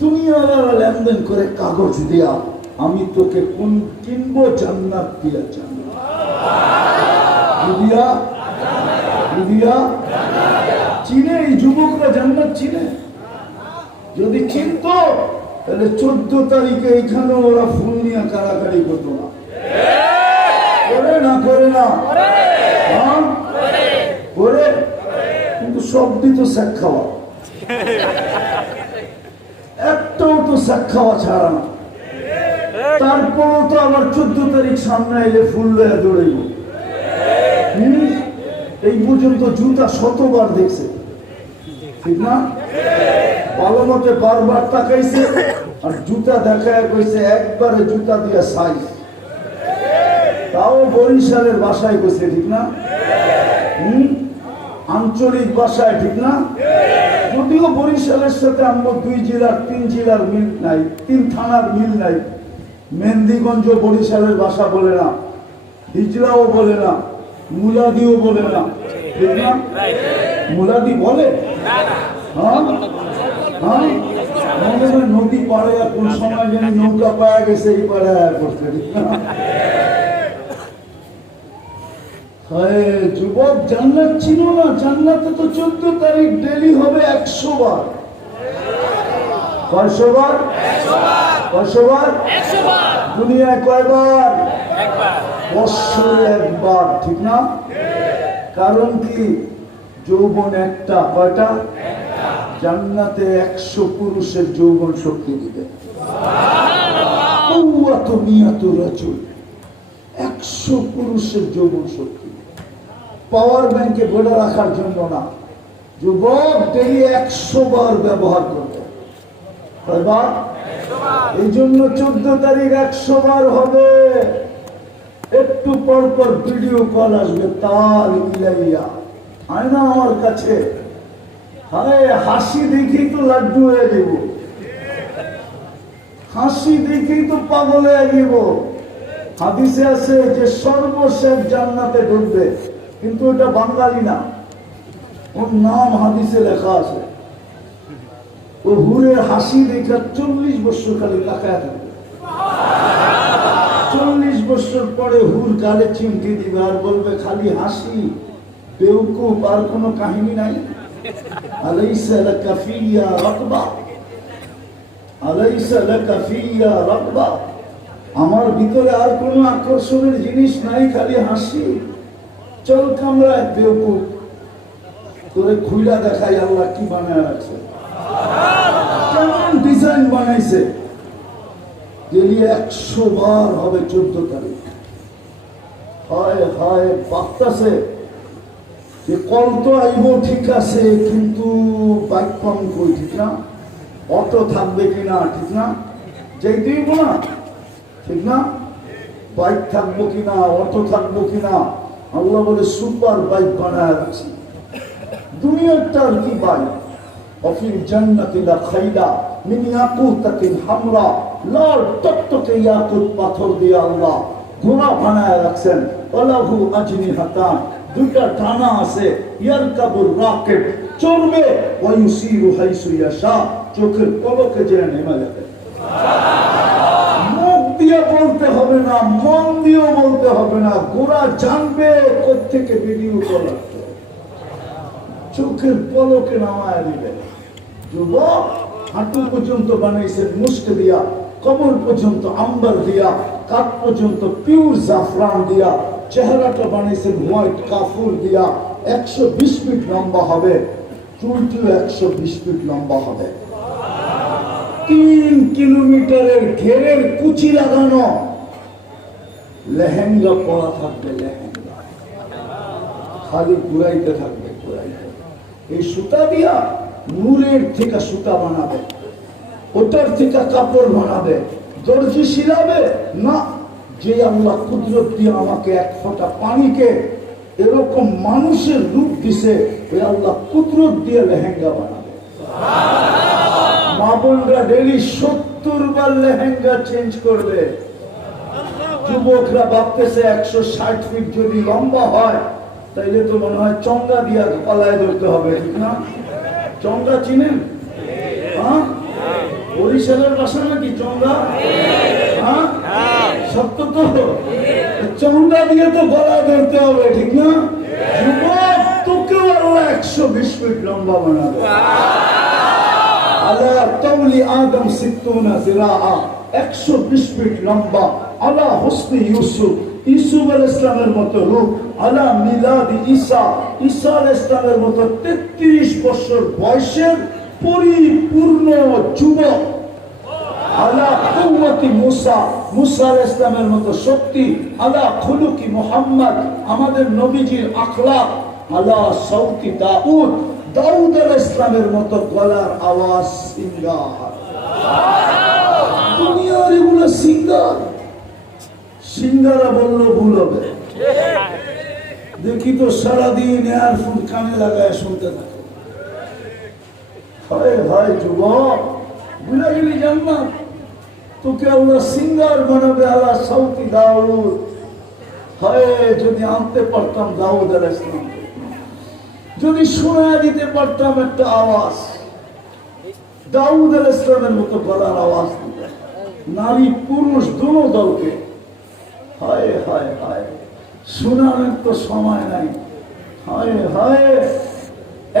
দুনিয়ার লেনদেন করে কাগজ দিয়া, আমি তোকে কোন কিনবো? জান্নাত দিয়া। চিনে এই যুবকরা জান্নাত চিনে? যদি চিনত তাহলে 14 তারিখে এইখানে ওরা ফুল নিয়ে কারাকারি করতো না। করে না, করে না, করে। কিন্তু সবটি তো শেখ খাওয়া, একটাও তো শেখ খাওয়া ছাড়া না। তারপরও তো আবার 14 তারিখ সামনে এলে ফুল লয়ে দৌড়াইব। এই পর্যন্ত জুতা 100বার দেখছে, ঠিক না? ভালো মতে বারবার তাকাইছে, আর জুতা দেখায় কইছে একবারে জুতা দিয়া সাইজ। তাও বরিশালের ভাষায় কইছে, ঠিক না? আঞ্চলিক ভাষায়, ঠিক না? যদিও বরিশালের সাথে আমরা 2 জেলার 3 জেলার মিল নাই, 3 থানার মিল নাই। মেহেন্দিগঞ্জ বরিশালের ভাষা বলে না, হিজড়াও বলে না, মুলাদিও বলে না, ঠিক না? মুলাদি বলে? নদী পাড়ে কোন সময় যেন নৌকা পাওয়া গেছে, এই পাড়ে করছে, ঠিক না? যুবক জান্নাত ছিল না। জান্নাতে তো 14 তারিখ ডেলি হবে 100 বার। কয়শো বার? 100 বার। দুনিয়ায় কয়বার? বৎসরে একবার, ঠিক না? কারণ কি? যৌবন একটা। কয়টা? জান্নাতে 100 পুরুষের যৌবন শক্তি দিবে। 100 পুরুষের যৌবন শক্তি। পাওয়ার ব্যাংকে ভরে রাখার জন্য না, যুবক ডেলি 100 বার ব্যবহার করবে। কয়বার? এই জন্য 14 তারিখ 100 বার হবে। একটু পর পর ভিডিও কল আসবে, তাল মিলাইয়া আয় না আমার কাছে। হায়, হাসি দেখেই তো লাড্ডু হয়ে যাব, হাসি দেখেই তো পাগল হয়ে যাব। হাদিসে আছে যে সর্বশেষ জান্নাতে ঢুকবে, কিন্তু এটা বাঙালি না, ওর নাম হাদিসে লেখা আছে। ও হুরের হাসি দেখে 40 বছর খালি তাকায় থাকবে। 40 বছর পরে হুর গালে চিমটি দিবে আর বলবে খালি হাসি, বেউকুফ, আর কোনো কাহিনী নাই। আলাইসা লাকা ফিয়া রাকবা, আলাইসা লাকা ফিয়া রাকবা। আমার ভিতরে আর কোনো আকর্ষণের জিনিস নাই, খালি হাসি। চল কামরায়, বেউকুফ করে খুইলা দেখাই আল্লাহ কি বানায় রাখছে, কেমন ডিজাইন বানাইছে। ডেলি 100 বার হবে 14 তারিখ। হায় হায়, বাপতাছে যে কল তো আইব, ঠিক আছে, কিন্তু বাইক পাম কই, ঠিক না? অটো থাকবে কিনা, ঠিক না? যেতেই না, ঠিক না? বাইক থাকবো কিনা, অটো থাকবো কিনা? আল্লাহ বলে সুপার বাইক বানায় রাখছি। দুনিয়াটা আর কি ভাই? অফিল জান্নাতি লা খাইলা মিন ইয়াকুতাতিন হামরা, লাল টকটকে ইয়াকুত পাথর দিয়ে আল্লাহ ঘোড়া বানায় রাখছেন। ওয়ালাহু আজনিহাতান, দুইটা ডানা আছে। ইয়ারকাবুর রাকিব, চড়বে। ওয়া ইউসিরু হাইসু ইয়াশা, চোখের পলকে যে নেমে যাবে। মুখ দিয়ে বলতে হবে না, মন দিয়েও বলতে হবে না, ঘোড়া জানবে কোত্থেকে ভিডিও কল আসছে, চোখের পলকে নামায় দিবে। যুবক, হাঁটু পর্যন্ত বানাইছেন মুস্ক দিয়া, কমর পর্যন্ত আম্বার দিয়া, কাঠ পর্যন্ত পিওর জাফরান দিয়া, চেহারাটা বানাইছেন হোয়াইট কাফুর দিয়া। 120 ফিট লম্বা হবে, চুলটিও 120 ফিট লম্বা হবে। 3 কিলোমিটারের ঘেরের কুচি লাগানো, লেহেঙ্গা পরা থাকবে, লেহেঙ্গা খালি ঘুরাইতে থাকবে, ঘুরাইতে। এই সুতা দিয়া নূরের থেকে সুতা বানাবে, ওটার থেকে কাপড় বানাবে, দর্জি শিলাবে না। যে আল্লাহ কুদরত দিয়ে আমাকে এক ফোঁটা পানিকে এরকম মানুষের রূপ দিছে, ওই আল্লাহ কুদরত দিয়ে লেহেঙ্গা বানাবে। মা বোনরা ডেলি 70 বার লেহেঙ্গা চেঞ্জ করবে। যুবকরা ভাবতেছে 160 ফিট যদি লম্বা হয় তাইলে তো মনে হয় চঙ্গা দিয়া পালায় ধরতে হবে, ঠিক না? চঙ্গা চিনেন? হ্যাঁ, বরিশালের ভাষা নাকি চঙ্গা? হ্যাঁ, সত্য তো। চঙ্গা দিয়ে তো গলায় ধরতে হবে, ঠিক না? যুবক, তোকেও আল্লাহ 120 ফিট লম্বা বানাবে। আলা তাওলি আদম 60 জিরাআ, 120 ফিট লম্বা। আলা হুসনি ইউসুফ, ইউসুফ আলাইহিস সালামের মতো রূপ। আলা মিলাদি ঈসা, ঈসা আলাইহিস সালামের মতো 33 বছর বয়সের পরিপূর্ণ যুবক। আলা কুওয়াতি মুসা, মুসা আলাইহিস সালামের মতো শক্তি। আলা খুলুকি মুহাম্মদ, আমাদের নবীজির আখলাক। আলা সাউতি দাউদ, দাউদ আলাইহিস সালামের মতো গলার আওয়াজ। সিঙ্গার দুনিয়ার এগুলো সিঙ্গার। সিঙ্গারা বললো ভুল হবে। দেখি তো সারাদিন এয়ারফোন কানে লাগায় শুনতে থাকে। হায় হায় যুবক, ভুলে গেলি জান্নাত? তোকে আল্লাহ সিঙ্গার বানাবে, আল্লাহ সাউতি দাউদ। হায়, যদি আনতে পারতাম দাউদ আলাইহিস সালাম, যদি শোনায় দিতে পারতাম একটা আওয়াজ, দাউদ আলাইহিস সালামের মতো গলার আওয়াজ দিতে, নারী পুরুষ দোনো দলকে। হায় হায় হায়, শোনানোর তো সময় নাই। হায় হায়,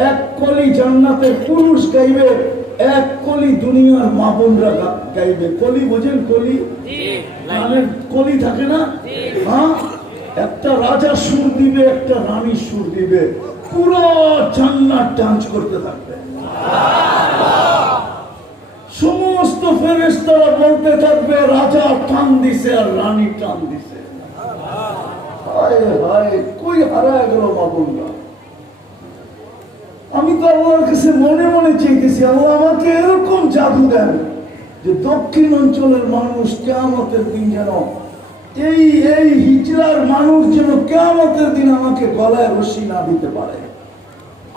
এক কলি জান্নাতের পুরুষ গাইবে, এক কলি দুনিয়ার মা বোনরা গাইবে। কলি বোঝেন? কলি মানে কলি থাকে না? হ্যাঁ, একটা রাজা সুর দিবে, একটা রানী সুর দিবে, পুরো জান্নাত ডান্স করতে থাকবে। সমস্ত ফেরেশতারা বলতে থাকবে রাজা টান দিছে আর রানী টান দিছে। হায় হায়, কই হারায় গেল মা বোনরা? আমি তো আল্লাহর কাছে মনে মনে চেয়েছি, আল্লাহ আমাকে এরকম জাদু দেন যে দক্ষিণ অঞ্চলের মানুষ কিয়ামতের দিন যেন, এই হিজরার মানুষ যেন কিয়ামতের দিন আমাকে গলায় রশি না দিতে পারে।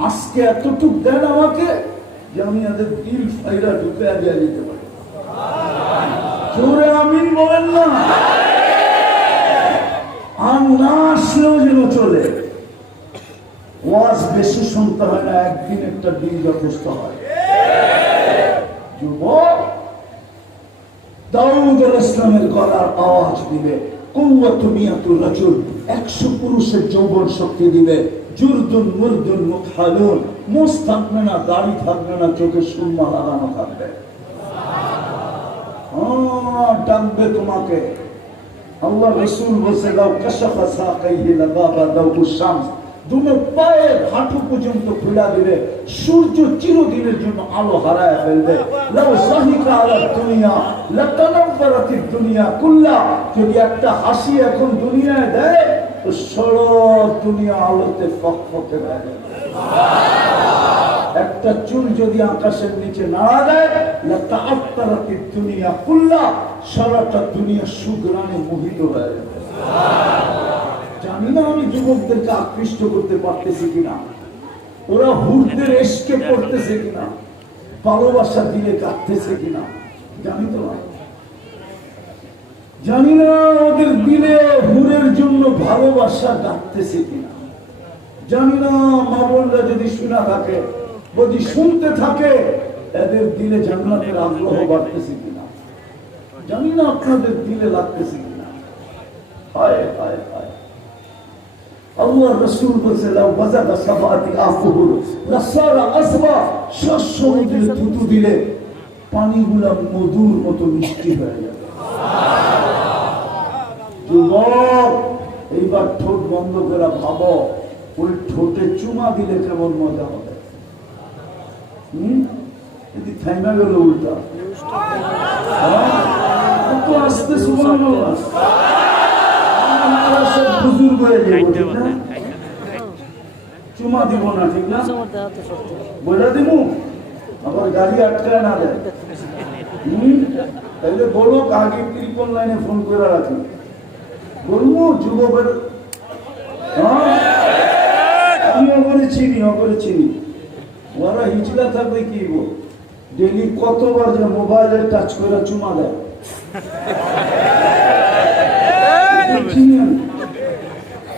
আজকে এতটুক দেন আমাকে যে আমি এদের দিল ফাইরা ঢুকে দিয়ে দিতে পারি। জোরে আমিন বলেন না? আর না আসলেও যেন চলে। ওয়াজ বেশি শুনতে হয় না, একদিন একটা দিন যথেষ্ট হয়। যুবক, দাউদ আলাইহিস সালামের গলার আওয়াজ দিবে। কুওয়াতু মিয়াতুর রাজুল, 100 পুরুষের যৌবন শক্তি দিবে। জুরদুন মুরদুন মুতহালুন, মুছ থাকবে না, দাড়ি থাকবে না, চোখে সুরমা লাগানো থাকবে। ডাকবে তোমাকে। আল্লাহ রাসূল বলছে, লাউ কাশাফা সাকাইহি লাগাবা দাউস শামস, দুনো পায়ের হাঁটু পর্যন্ত খুলে দিলে সূর্য চিরদিনের জন্য আলো হারায় ফেলবে। লাউ সাহিকা আলা দুনিয়া লাতানাফারাতিদ দুনিয়া কুল্লা, যদি একটা হাসি এখন দুনিয়ায় দেয় তো সারা দুনিয়া আলোতে ফকফকে থাকে। একটা চুল যদি আকাশের নিচে নাড়া দেয় লাতাআফতারাতিদ দুনিয়া কুল্লা, সারাটা দুনিয়া সুগ্রাণে মোহিত হয়ে যাবে। জানি না আমি যুবকদেরকে আকৃষ্ট করতে পারতেছি কিনা। ওরা হুরদের এসকে পড়তেছে কিনা, ভালোবাসা দিলে কাঁদতেছে কিনা জানি তো না। জানি না ওদের দিলে হুরের জন্য ভালোবাসা ডাকতেছে কিনা। জানি না মা বোনরা যদি শোনা থাকে, যদি শুনতে থাকে, এদের দিলে জান্নাতের আগ্রহ বাড়তেছে কিনা। জানি না আপনাদের দিলে লাগতেছে কিনা। হায় হায় হায়, আল্লাহ রাসূল বলেছে লাউ বাযাকা সাফাতি আফুহুর লাসারা আসবা, সমুদ্রে থুতু দিলে পানিগুলা মধুর মতো মিষ্টি হয়ে যাবে। যুবক, এইবার ঠোঁট বন্ধ করে ভাবো, ওই ঠোঁটে চুমা দিলে কেমন মজা হবে। যদি থাইমা গেল উল্টা, তো আসতে সুবহানাল্লাহ, আমরা সব বুজুর্গ হয়ে যাবো, ঠিক না? চুমা দিব না, ঠিক না? বলে দিব, আবার গাড়ি আটকায় না দেয়। তাহলে বলো আগে ত্রিপল লাইনে ফোন করে রাখি, বলবো যুবকের। আমি অপরে চিনি, ওরা হিচলা থাকবে কি ডেলি কতবার যে মোবাইলে টাচ করে চুমা দেয়।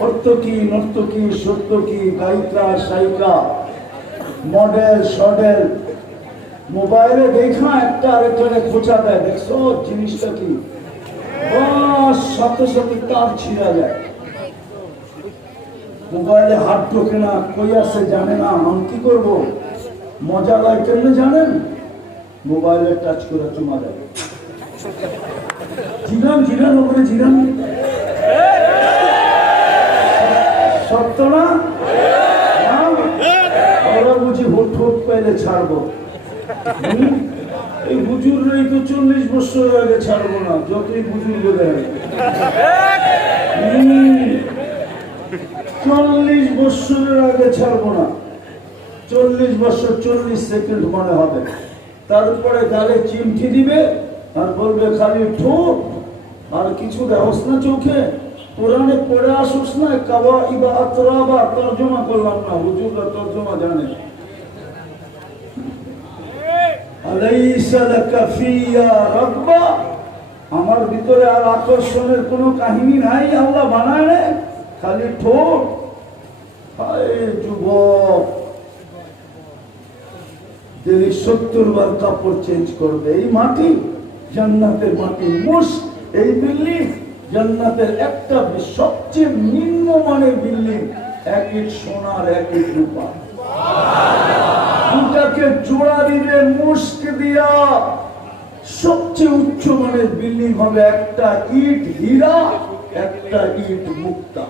অর্থকি নর্তকী সত্যকি গায়িকা সায়িকা মডেল সডেল মোবাইলে দেখা একটা আরেকজনে খোঁচা দেয়, দেখছো জিনিসটা কি, সাথে সাথে তার ছিঁড়া যায়। মোবাইলে হাত ঢোকে না, কই আছে জানে না, আমি কি করবো। মজা লাগে কেমনে জানেন, মোবাইলে টাচ করে চুমা দেয়। জিরান ওপরে জিরান, সত্য না? ওরা বুঝি ঠোঁট পাইলে ছাড়বো। এই বুজুর্গই তো 40 বছর আগে ছাড়বো না, যতই বুজুর্গ দেয়। 40 বছরের আগে ছাড়বো না। 40 বছর 40 সেকেন্ড মনে হবে, তারপরে গালে চিমটি দিবে আর বলবে খালি ঠোঁট, আর কিছু দেওস না চোখে। কোরআনে পড়ে আসুস না, কাবা ইবা আতরাবা তর্জমা করলাম না, হুজুররা তর্জমা জানে। আলাইসা লাকা ফিয়া রাব্বা, আমার ভিতরে আর আকর্ষণের কোনো কাহিনী নাই, আল্লাহ বানায় খালি ঠোঁট। হায় যুবক, যদি 70 বার কাপড় চেঞ্জ করবে। এই মাটি জান্নাতের মাটি, মুস্ক এই বিল্ডিং জান্নাতের একটা সবচেয়ে নিম্নমানের বিল্ডিং, এক ইট সোনার এক ইট রূপা। দুটাকে জোড়া দিলে মুস্ক দিয়া সবচেয়ে উচ্চ মানের বিল্ডিং হবে, একটা ইট হীরা, একটা ইট মুক্তা।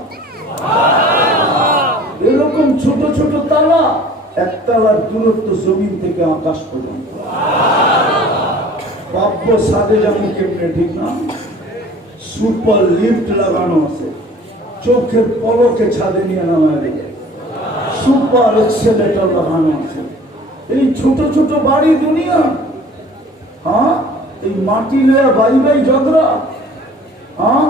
এরকম ছোট ছোট তালা, একতলার দূরত্ব জমিন থেকে আকাশ পর্যন্ত। বাপ্য সাদে যেমন কেমনে, ঠিক না? সুপার লিফট লাগানো আছে, চোখের পলকে ছাদে নিয়ে নামায় দেবে। সুপার এক্সেলেটর লাগানো আছে। এই ছোট ছোট বাড়ি দুনিয়া, হ্যাঁ, এই মাটি লয়া বাই ঝগড়া। হ্যাঁ,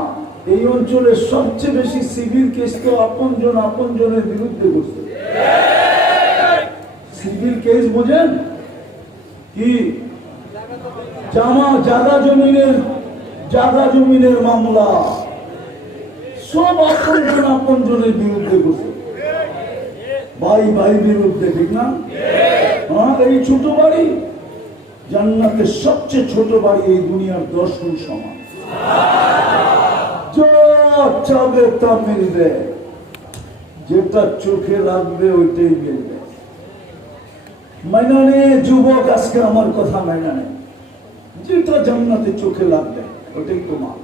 এই অঞ্চলের সবচেয়ে বেশি সিভিল কেস তো আপনজনের বিরুদ্ধে করছে। সিভিল কেস বোঝেন কি? জায়গা জমিনের মামলা সব আপনজনের বিরুদ্ধে করছে, ভাই বিরুদ্ধে, ঠিক না? হ্যাঁ, এই ছোট বাড়ি জান্নাতের সবচেয়ে ছোট বাড়ি এই দুনিয়ার 10 গুণ সমান। চাবে তা মিলবে, যেটা চোখে লাগবে ওইটাই মিলবে। মাইনা নে যুবক, আজকে আমার কথা মাইনা নে, যেটা জান্নাতে চোখে লাগবে ওটাই তোমার।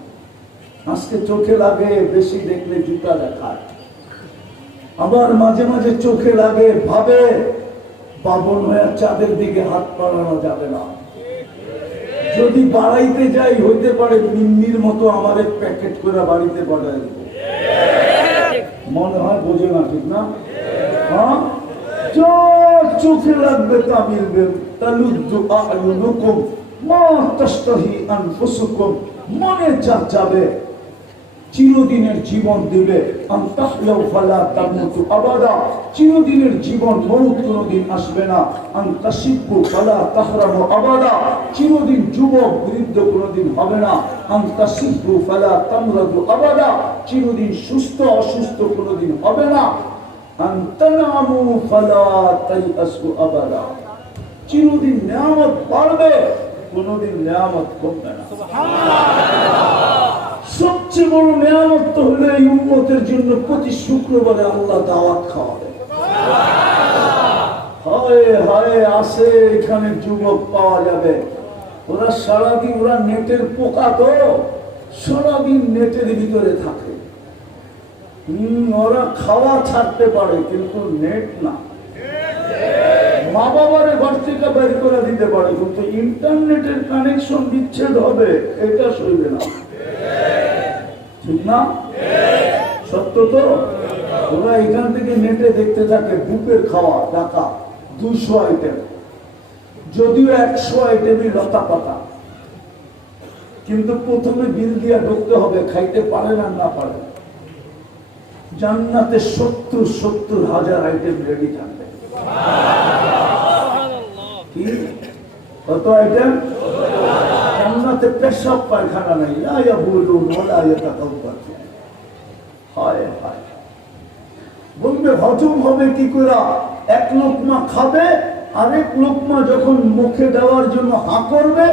আজকে চোখে লাগে বেশি দেখলে জুতা দেখায়, আবার মাঝে মাঝে চোখে লাগে ভাবে বাবন হয়ে চাঁদের দিকে হাত বাড়ানো যাবে না। যদি বাড়াইতে যাই হইতে পারে মিন্নির মতো আমার প্যাকেট করে বাড়িতে পাঠাই দেব। মনে হয় বোঝে না, ঠিক না? হ্যাঁ, চোখে লাগবে তা মিলবে। তালুদ্দু আ'য়ুনুকুম মা তাশতাহি আনফুসুকুম, মনে যা যাবে চিরদিনের জীবন দিবে, আনতাহইয়াউ ফালা তামুতু আবাদা, চিরদিনের জীবন, মউত কোনদিন আসবে না, আনতাশিব্বু ফালা তাহরামু আবাদা, চিরদিন যুবক বৃদ্ধ কোনদিন হবে না, আনতাশিব্বু ফালা তামরাদু আবাদা, চিরদিন সুস্থ অসুস্থ কোনদিন হবে না, আনতানামু ফালা তাইয়াসু আবাদা, চিরদিন নিয়ামত বাড়বে, কোনদিন নিয়ামত কমবে না। সবচেয়ে বড় নিয়ামত তো হলো এই উম্মতের জন্য প্রতি শুক্রবারে আল্লাহ দাওয়াত খাওয়াবে। হায় হায় আসে এখানে যুবক পাওয়া যাবে, ওরা সারাদিন, ওরা নেটের পোকা তো, সারাদিন নেটের ভিতরে থাকে। ওরা খাওয়া ছাড়তে পারে কিন্তু নেট না। মা বাবারে ঘর থেকে বের করে দিতে পারে কিন্তু ইন্টারনেটের কানেকশন বিচ্ছেদ হবে, এটা সইবে না। ঠিক না? সত্য তো? ওরা এখান থেকে নেটে দেখতে থাকে বুকের খাওয়া টাকা 200 আইটেম, যদিও 100 আইটেমই লতা পাতা, কিন্তু প্রথমে বিল দিয়া ঢুকতে হবে, খাইতে পারে না পারে। জান্নাতে 70,000 আইটেম রেডি থাকবে। কি কত আইটেম? জান্নাতে পেশাব পায়খানা নাই, লা ইয়াবুলুন ওয়ালা ইয়াতাকাব্বারুন। হায় হায়, বলবে হজম হবে কি করে? এক লোকমা খাবে, আরেক লোকমা যখন মুখে দেওয়ার জন্য হা করবে,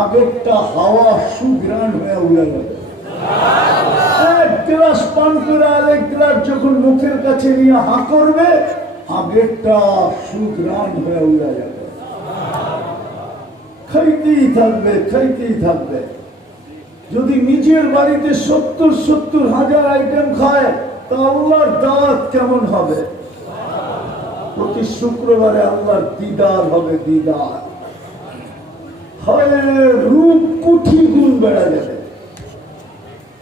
আগেরটা হাওয়া সুঘ্রাণ হয়ে উড়ে যাবে। এক গ্লাস পান করে আরেক গ্লাস যখন মুখের কাছে নিয়ে হা করবে, আগেরটা সুঘ্রাণ হয়ে উড়ে যাবে। খাইতেই থাকবে, খাইতেই থাকবে। যদি নিজের বাড়িতে 70,000 আইটেম খায়, তা আল্লাহর দাওয়াত কেমন হবে? প্রতি শুক্রবারে আল্লাহর দিদার হবে, দিদার। হয় রূপ কোটি গুণ বেড়া যাবে।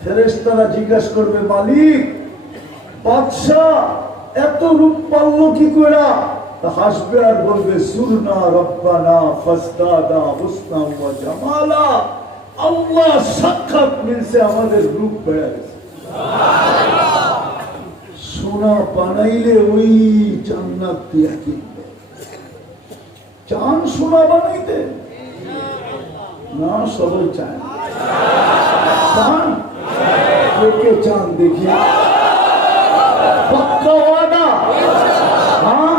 ফেরেশতারা জিজ্ঞাসা করবে, মালিক বাদশাহ এত রূপ পারলো কি করে? হাসবে আর বলবে, সুরনা রব্বানা ফাসদাদা হুসনা ওয়া জামালা, আল্লাহ সাক্ষাৎ মিলছে, আমাদের রূপ বেড়ে গেছে। সোনা বানাইলে ওই জান্নাত দিয়া কিনবে। চান সোনা বানাইতে? না, সবাই চায়। চান? কে চান দেখি? পাক্কা ওয়াদা? হ্যাঁ,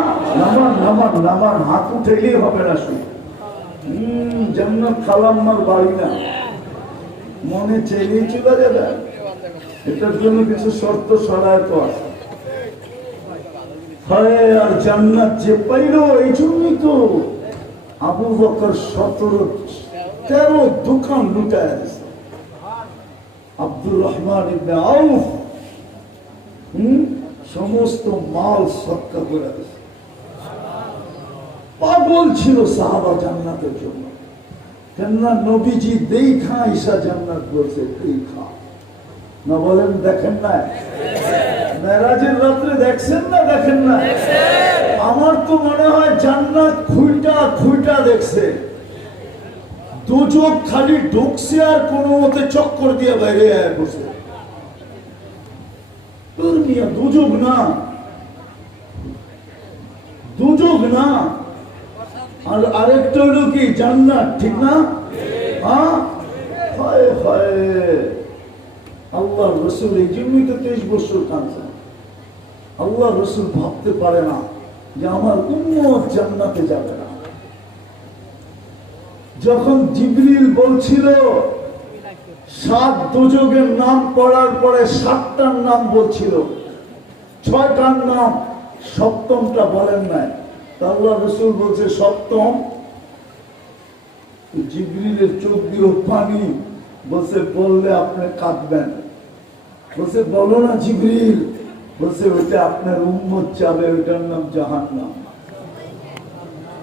নামান হাত উঠেলেই হবে না। শুধু জান্নাত খালাম্মার বাড়ি না, মনে চেলেই চলে যাবে। এটার জন্য কিছু শর্ত সহায়তা আছে। আর জান্নাত যে পাইল, এই জন্যই তো আবু বকর 13 দোকান লুটায় দিয়েছে। আব্দুর রহমান ইবনে আউফ সমস্ত মাল সৎকা করে দিয়েছে। পাগল ছিল সাহাবা জান্নাতের জন্য। কেননা নবীজি দেখা ঈসা জান্নাত বলছে, দেখা না বলেন? দেখেন না? মেরাজের রাত্রে দেখছেন না? দেখেন না? আমার তো মনে হয় জান্নাত খুঁটা দেখছে। দোজক খালি ঢুকছে আর কোন মতে চক্কর দিয়ে বাইরে আয় বসে। দুযোগ না, দুযোগ না। আর আরেকটা হলো কি জান্নাত, ঠিক না? হ্যাঁ, হায় হায়, আল্লাহ রসুল এই জন্যই তো 23 বছর কাঁদছেন। আল্লাহ রসুল ভাবতে পারে না যে আমার উম্মত জান্নাতে যাবে না। যখন জিবরিল বলছিল 7 দোজকের নাম পড়ার পরে 7টার নাম বলছিল, 6টার নাম, সপ্তমটা বলেন নাই। আল্লাহ রসুল বলছে সপ্তম। জিবরিলের চোখ দিয়ে পানি, বলছে বললে আপনি কাঁদবেন। বলছে বলো না জিবরিল। বলছে ওইটা আপনার উম্মত যাবে, ওইটার নাম জাহান্নাম।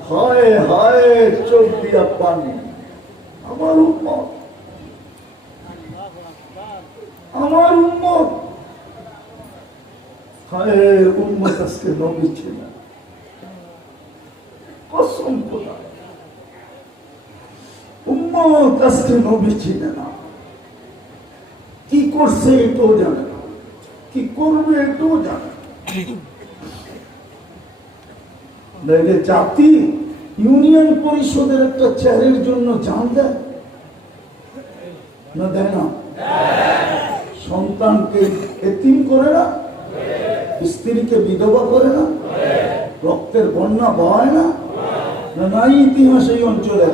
হায় হায়, চোখ দিয়া পানি। আমার উম্মত, আমার উম্মত, হায় উম্মত আজকে নবী ছিল। কসম খোদা, উম্মত আজকে নবী ছিল না। কি করছে এটাও জানে না, কি করবে এটাও জানে না। জাতি ইউনিয়ন পরিষদের একটা চেয়ারের জন্য জান দেয় না, দেয় না? সন্তানকে এতিম করে না, স্ত্রীকে বিধবা করে না, রক্তের বন্যা বয় না, নাই ইতিহাস এই অঞ্চলে?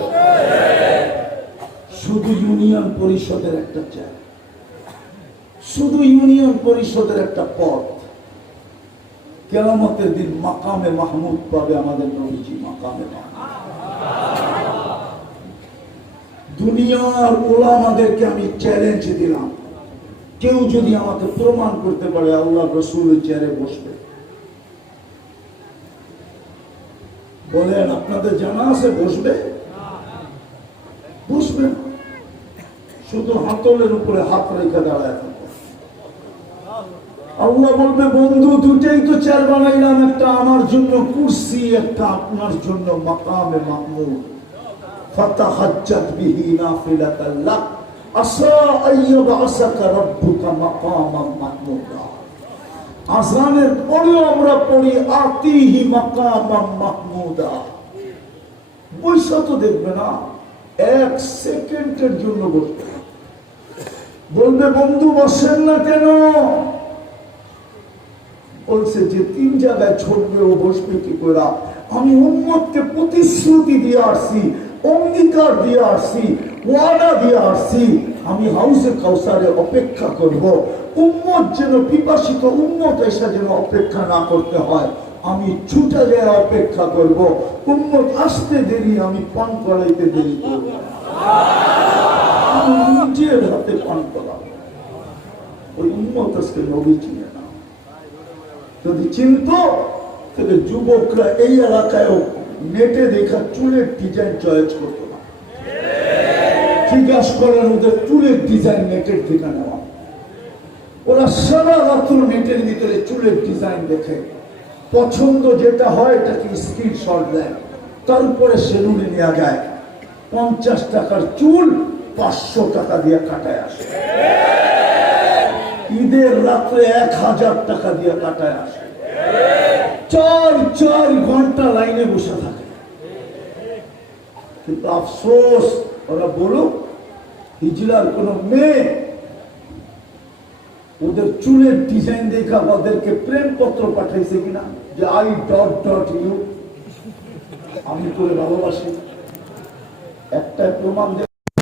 শুধু ইউনিয়ন পরিষদের একটা চেয়ার, শুধু ইউনিয়ন পরিষদের একটা পদ, কিয়ামতের দিন মাকামে মাহমুদ পাবে আমাদের নবীজি। মাকামে মাহমুদ দুনিয়ার ওলামাদেরকে আমি চ্যালেঞ্জ দিলাম, কেউ যদি আমাকে প্রমাণ করতে পারে আল্লাহ রসুলের চেয়ারে বসবে, বলেন আপনাদের জানা আছে বসবে? বসবে না, শুধু হাতলের উপরে হাত রেখে দাঁড়ায় থাকবে। আল্লাহ বলবে বন্ধু দুটাই তো চেয়ার বানাইলাম, একটা আমার জন্য কুরসি, একটা আপনার জন্য মাকামে মাহমুদ। ফাতাহাজ্জাত বিহি নাফিলাতাল লাক আসা আইয়াবআসাকা রাব্বুকা মাকামান মাহমুদা। আযানের পরেও আমরা পড়ি আতিহি মাকামান মাহমুদা। বৈশা তো দেখবে না, এক সেকেন্ডের জন্য বসবে, বলবে বন্ধু বসেন না কেন? বলছে যে 3 জায়গায় ছড়বে ও বসবে কি করে? আমি উম্মতকে প্রতিশ্রুতি দিয়ে আসছি, অঙ্গীকার দিয়ে আসছি, ওয়াদা দিয়ে আসছি, আমি হাউসে কাউসারে অপেক্ষা করব। উম্মত যেন পিপাসিত উম্মত এসে যেন অপেক্ষা না করতে হয়, আমি ছুটে যায় অপেক্ষা করব। উম্মত আসতে দেরি, আমি পান করাইতে দেরি করব, আমি নিজের হাতে পান করাবো। ওই উম্মত আজকে নবী চিনে না। যদি চিনত তাহলে যুবকরা এই এলাকায় নেটে দেখা চুলের ডিজাইন চয়েস করত না। জিজ্ঞাসা করেন ওদের চুলের ডিজাইন নেটের থেকে নেওয়া, ওরা সারা রাত্র নেটের ভিতরে চুলের ডিজাইন দেখে, পছন্দ যেটা হয় এটাকে স্ক্রিনশট দেয়, তারপরে সেলুনে নেওয়া যায়। 50 টাকার চুল 500 টাকা দিয়ে কাটায় আসে, ঈদের রাত্রে 1000 টাকা দিয়ে কাটায় আসে, 4 ঘন্টা লাইনে বসে থাকে। কিন্তু আফসোস, ওরা বলুক হিজলার কোন মেয়ে ওদের চুলের ডিজাইন দেখা ওদেরকে প্রেম পত্র পাঠাইছে কিনা, যে আই ডট ডট ইউ, আমি তোরে ভালোবাসি। একটা প্রমাণ